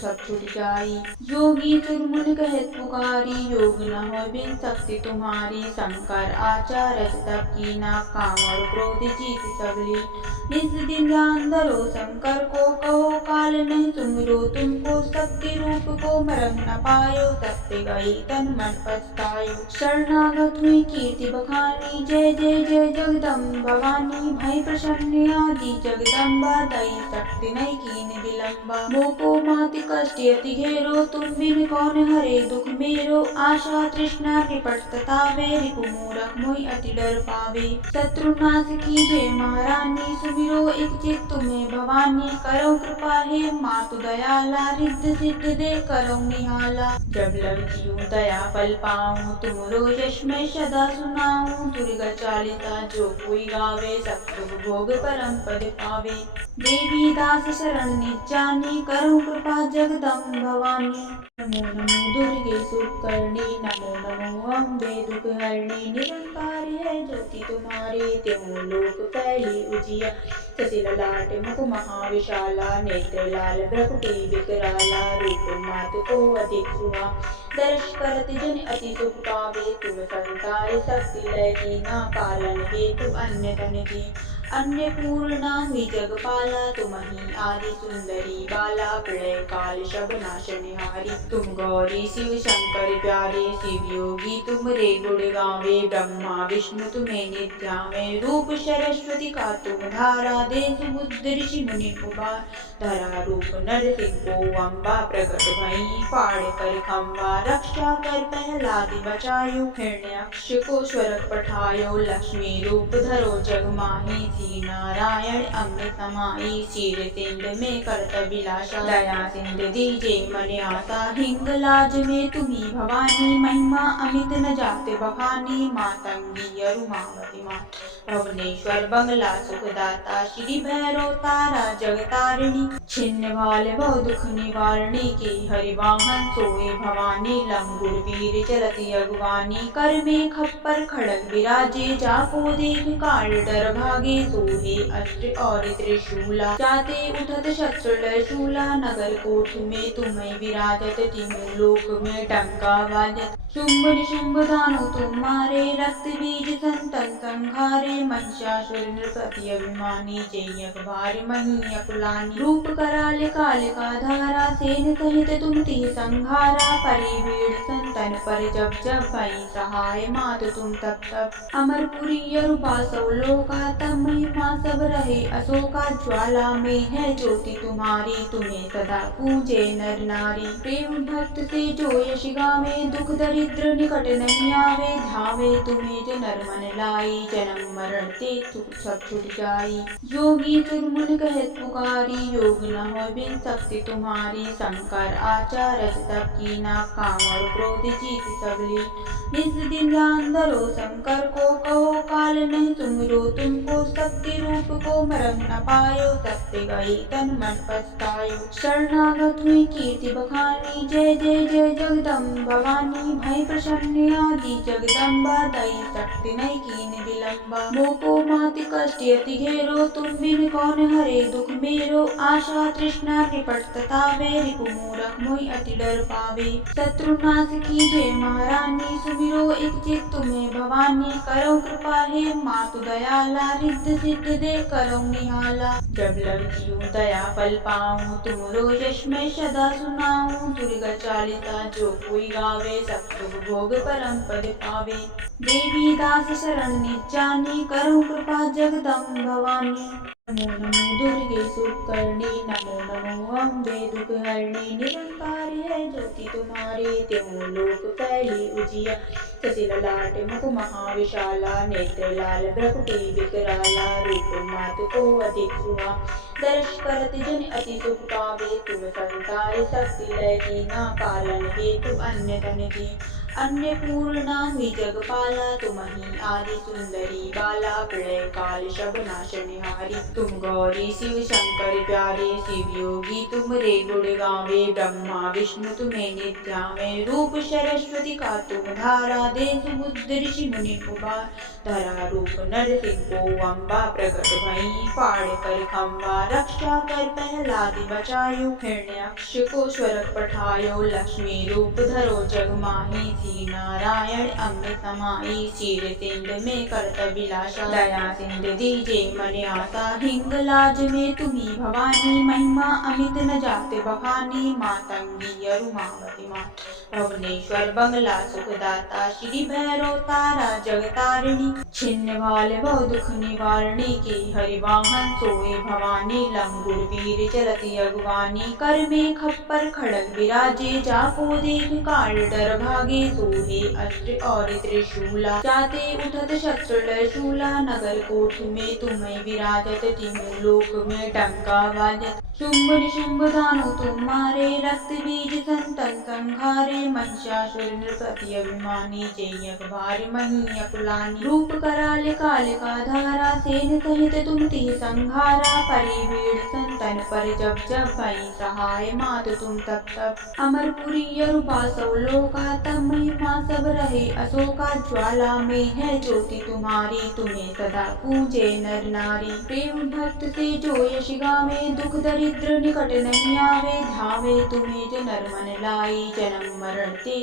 सब छुट जाई। योगी चुरमुन कहत पुकारी योग न हो बिन शक्ति तुम्हारी। शंकर आचार्य तब की ना काम और क्रोध जीत सबली। निज दिन ध्यान धरो शंकर को कहो काल नहीं सुमिरो तुमको। शक्ति रूप को मरम न पायो सत्य गई तन मन पछतायो। शरणागत हुई कीर्ति बखानी जय जय जय जगदम्ब भवानी। भय प्रसन्न आदि जगदम्बा दई शक्ति नहीं कीन विलंबा। मोको माति कष्ट अति घेरो तुम बिन कौन हरे दुख मेरो। आशा तृष्णा निपट ततावे रिपु मूरख मोहि अति डर पावे। शत्रुनाश कीजे महारानी सुमिरो एक चित तुम्हें भवानी। करो कृपा हे मातु दयाला रिद्ध सिद्ध दे करो निहाला। जब लग जीव दया पल पाऊँ तुमरो यश में सदा सुनाऊँ। दुर्गा चालिसा जो कोई गावे सब सुख भोग परम पद पावे। देवी दास शरण निज जानी करो कृपा जगदम्ब भवानी। नमो नमो दुर्गे सुकर्णी नमो नमो अम्बे दुखहरणी। निरंकारी है ज्योति तुम्हारी त्यों लोक फैली उजिया। ससी ललाट मुख महाविशाला नेत्र लाल भ्रकुटी विकराला। रूप मातु को अधिक सुहा दर्श करत जन अति सुख पावे। तुम संसार शक्ति लय कीना पालन हेतु अन्य तन की। अन्नपूर्णा हुई जगपाला तुम्हीं आदि सुंदरी बाला प्रलय काल शब नाशनहारी। तुम गौरी शिव शंकर प्यारे शिव योगी तुम रे गुण गावे ब्रह्मा विष्णु तुम्हें नित्यावे। रूप सरस्वती का तुम धारा देश बुद्ध ऋषि मुनि कुमार। धरा रूप नरसिंह अम्बा प्रकट भई फाड़ कर खम्बा। रक्षा कर प्रहलाद बचायो हिरण्याक्ष को स्वर्ग पठायो। लक्ष्मी रूप धरो जग माही श्री नारायण अंग समाई। चीर तिंद में करत विलासा दया सिंध दीजे मन आसा। हिंगलाज में तुम्ही भवानी महिमा अमित न जाते बखानी। मातंगी अरुमावती मात भुवनेश्वर बंगला सुखदाता। श्री भैरव तारा जगतारिणी छिन्न भाल बहु दुख निवारणी। की हरिवाहन सोए भवानी लंगुर वीर चलती अगवानी। कर में खप्पर खड़ग विराजे जाको देख काल डर भागे। सोहे अस्त्र और त्रिशूला जाते उठत शस्त्र लय शूला। नगर कोठ में तुम्हें विराजत तिमु लोक में डंका बाजत। शुंभ निशुंभ दानो तुम मारे रक्त बीज संतन संहारे। महिषासुर नृपति अभिमानी जय अखबार मही अकुलानी। रूप कराल कालिका धारा सेन सहित तुम तिहि संहारा। परिवीड़ संतन संतन पर जब जब भई सहाय मात तुम तब तब। अमरपुरी अरूपा सौ लोका तब महिमा सब रहे अशोका। ज्वाला में है ज्योति तुम्हारी तुम्हें सदा पूजे नर नारी। प्रेम भक्त से जो यश गावे दुख दरिद्र निकट नहीं आवे। ध्यावे तुम्हें जो नर मन लाई जन्म मरण ते सब छुट जाई। योगी चुरमुन कहत पुकारी योग न हो बिन शक्ति तुम्हारी। शंकर आचार्य तब कीना काम और क्रोध जीत सबली। निज दिन ध्यान धरो शंकर को कहो काल नहीं सुमिरो तुमको। शक्ति रूप को मरम न पायो सत्य गई तन मन पछतायो। शरणागत हुई कीर्ति बखानी जय जय जय जगदम्ब भवानी। भय प्रसन्न आदि जगदम्बा दई शक्ति नहीं कीन विलंबा। मोको माति कष्ट अति घेरो तुम बिन कौन हरे दुख मेरो। आशा तृष्णा निपट ततावे रिपु मूरख मोहि अति डर पावे। शत्रुनाश कीजे महारानी सुमिरो एक चित तुम्हें भवानी। करो कृपा हे मातु दयाला रिद्ध सिद्ध दे करो निहाला। जब लग जीव दया पल पाऊं तुमरो यश में सदा सुनाऊं। दुर्गा चालिसा जो कोई गावे सब सुख भोग परम पद पावे। देवी दास शरण निज जानी करो कृपा जगदम्ब भवानी। नमो नमो दुर्गे सुकर्णी नमो नमो अम्बे दुखहरणी। निरंकारी है ज्योति तुम्हारी त्यों लोक फैली उजिया। शशि ललाट मुख महाविशाला नेत्र लाल भ्रकुटी विकराला। रूप मात को अधिक सुहा दर्श करत जन अति सुख पावे। तुम संसार शक्ति लय कीना पालन हेतु अन्य धन दी। अन्य पूर्णा हुई जगपाला तुम्हीं आदि सुंदरी बाला। प्रलय काल शब नाशनिहारी तुम गौरी शिव शंकर प्यारे। शिव योगी तुम रे गुण गावे ब्रह्मा विष्णु तुम्हें निध्यावे। रूप सरस्वती का तुम धारा दे सुबुद्ध ऋषि मुनि कुमार। धरा रूप नरसिंह को अम्बा प्रकट भई फाड़ कर खम्बा। रक्षा कर प्रहलाद बचायो हिरण्याक्ष को स्वर्ग पठायो। लक्ष्मी रूप धरो जग माही श्री नारायण अंग समाई। चीर सिंध में करत विलासा दया सिंध दीजे मन आसा। हिंगलाज में तुम्ही भवानी महिमा अमित न जाते बखानी। मातंगी अरुमावती मात भुवनेश्वर बंगला सुखदाता। श्री भैरव तारा जगतारिणी छिन्न भाल बहु दुख निवारणी। की हरिवाहन सोए भवानी लंगुर वीर चलती अगवानी। कर में खप्पर खड़ग विराजे जाको देख काल डर भागे। सोहे अस्त्र और त्रिशूला जाते उठत शस्त्र लय शूला। नगर कोठ में तुम्हें विराजत तिमो लोक में डंका बाजत। शुंभ निशुंभ दानो तुम मारे रक्त बीज संतन संहारे। महिषासुर नृपति अभिमानी जयक भार मही अकुलानी। रूप कराल काल का धारा सेन सहित तुम तिह संहारा। परि भीड़ संतन पर जब जब भई सहाय मात तुम तब तब। अमरपुरी अरूपा सौ लोका तब महिमा सब रहे अशोका। ज्वाला में है ज्योति तुम्हारी तुम्हें सदा पूजे नर नारी। प्रेम भक्त से जो यश गावे दुख दरिद्र निकट नहीं आवे। ध्यावे तुम्हें जो नर मन लाई जन्म मरण ते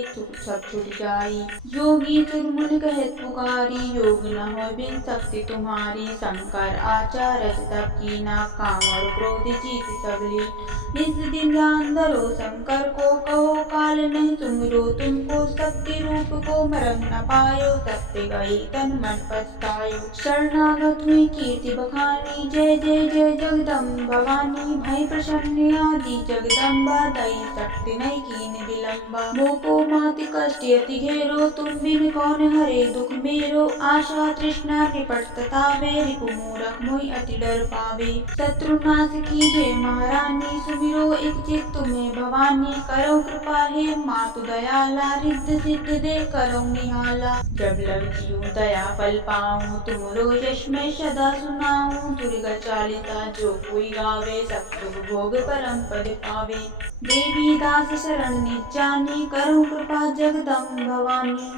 सब छुट जाई। योगी चुरमुन कहत पुकारी योग न हो बिन शक्ति तुम्हारी। शंकर आचार्य तब कीना काम और क्रोध जीत सबली। निज दिन ध्यान धरो शंकर को कहो काल नहीं सुमिरो तुमको। शक्ति रूप को मरम न पायो सत्य गई तन मन पछतायो। शरणागत हुई कीर्ति बखानी जय जय जय जगदम्ब भवानी। भय प्रसन्न आदि जगदम्बा दई शक्ति नहीं कीन विलंबा। मोको माति कष्ट अति घेरो तुम बिन कौन हरे दुख मेरो। आशा तृष्णा निपट ततावे रिपु मूरख मोहि अति डर पावे। शत्रुनाश कीजे महारानी सुमिरो एक चित तुम्हें भवानी। करो कृपा हे मातु दयाला रिद्ध सिद्ध दे करो निहाला। जब लग जीव दया पल पाऊं तुमरो यश में सदा सुनाऊं। दुर्गा चालिसा जो कोई गावे सब सुख भोग परम पद पावे। देवी दास शरण निज जानी करो कृपा जगदम्ब भवानी।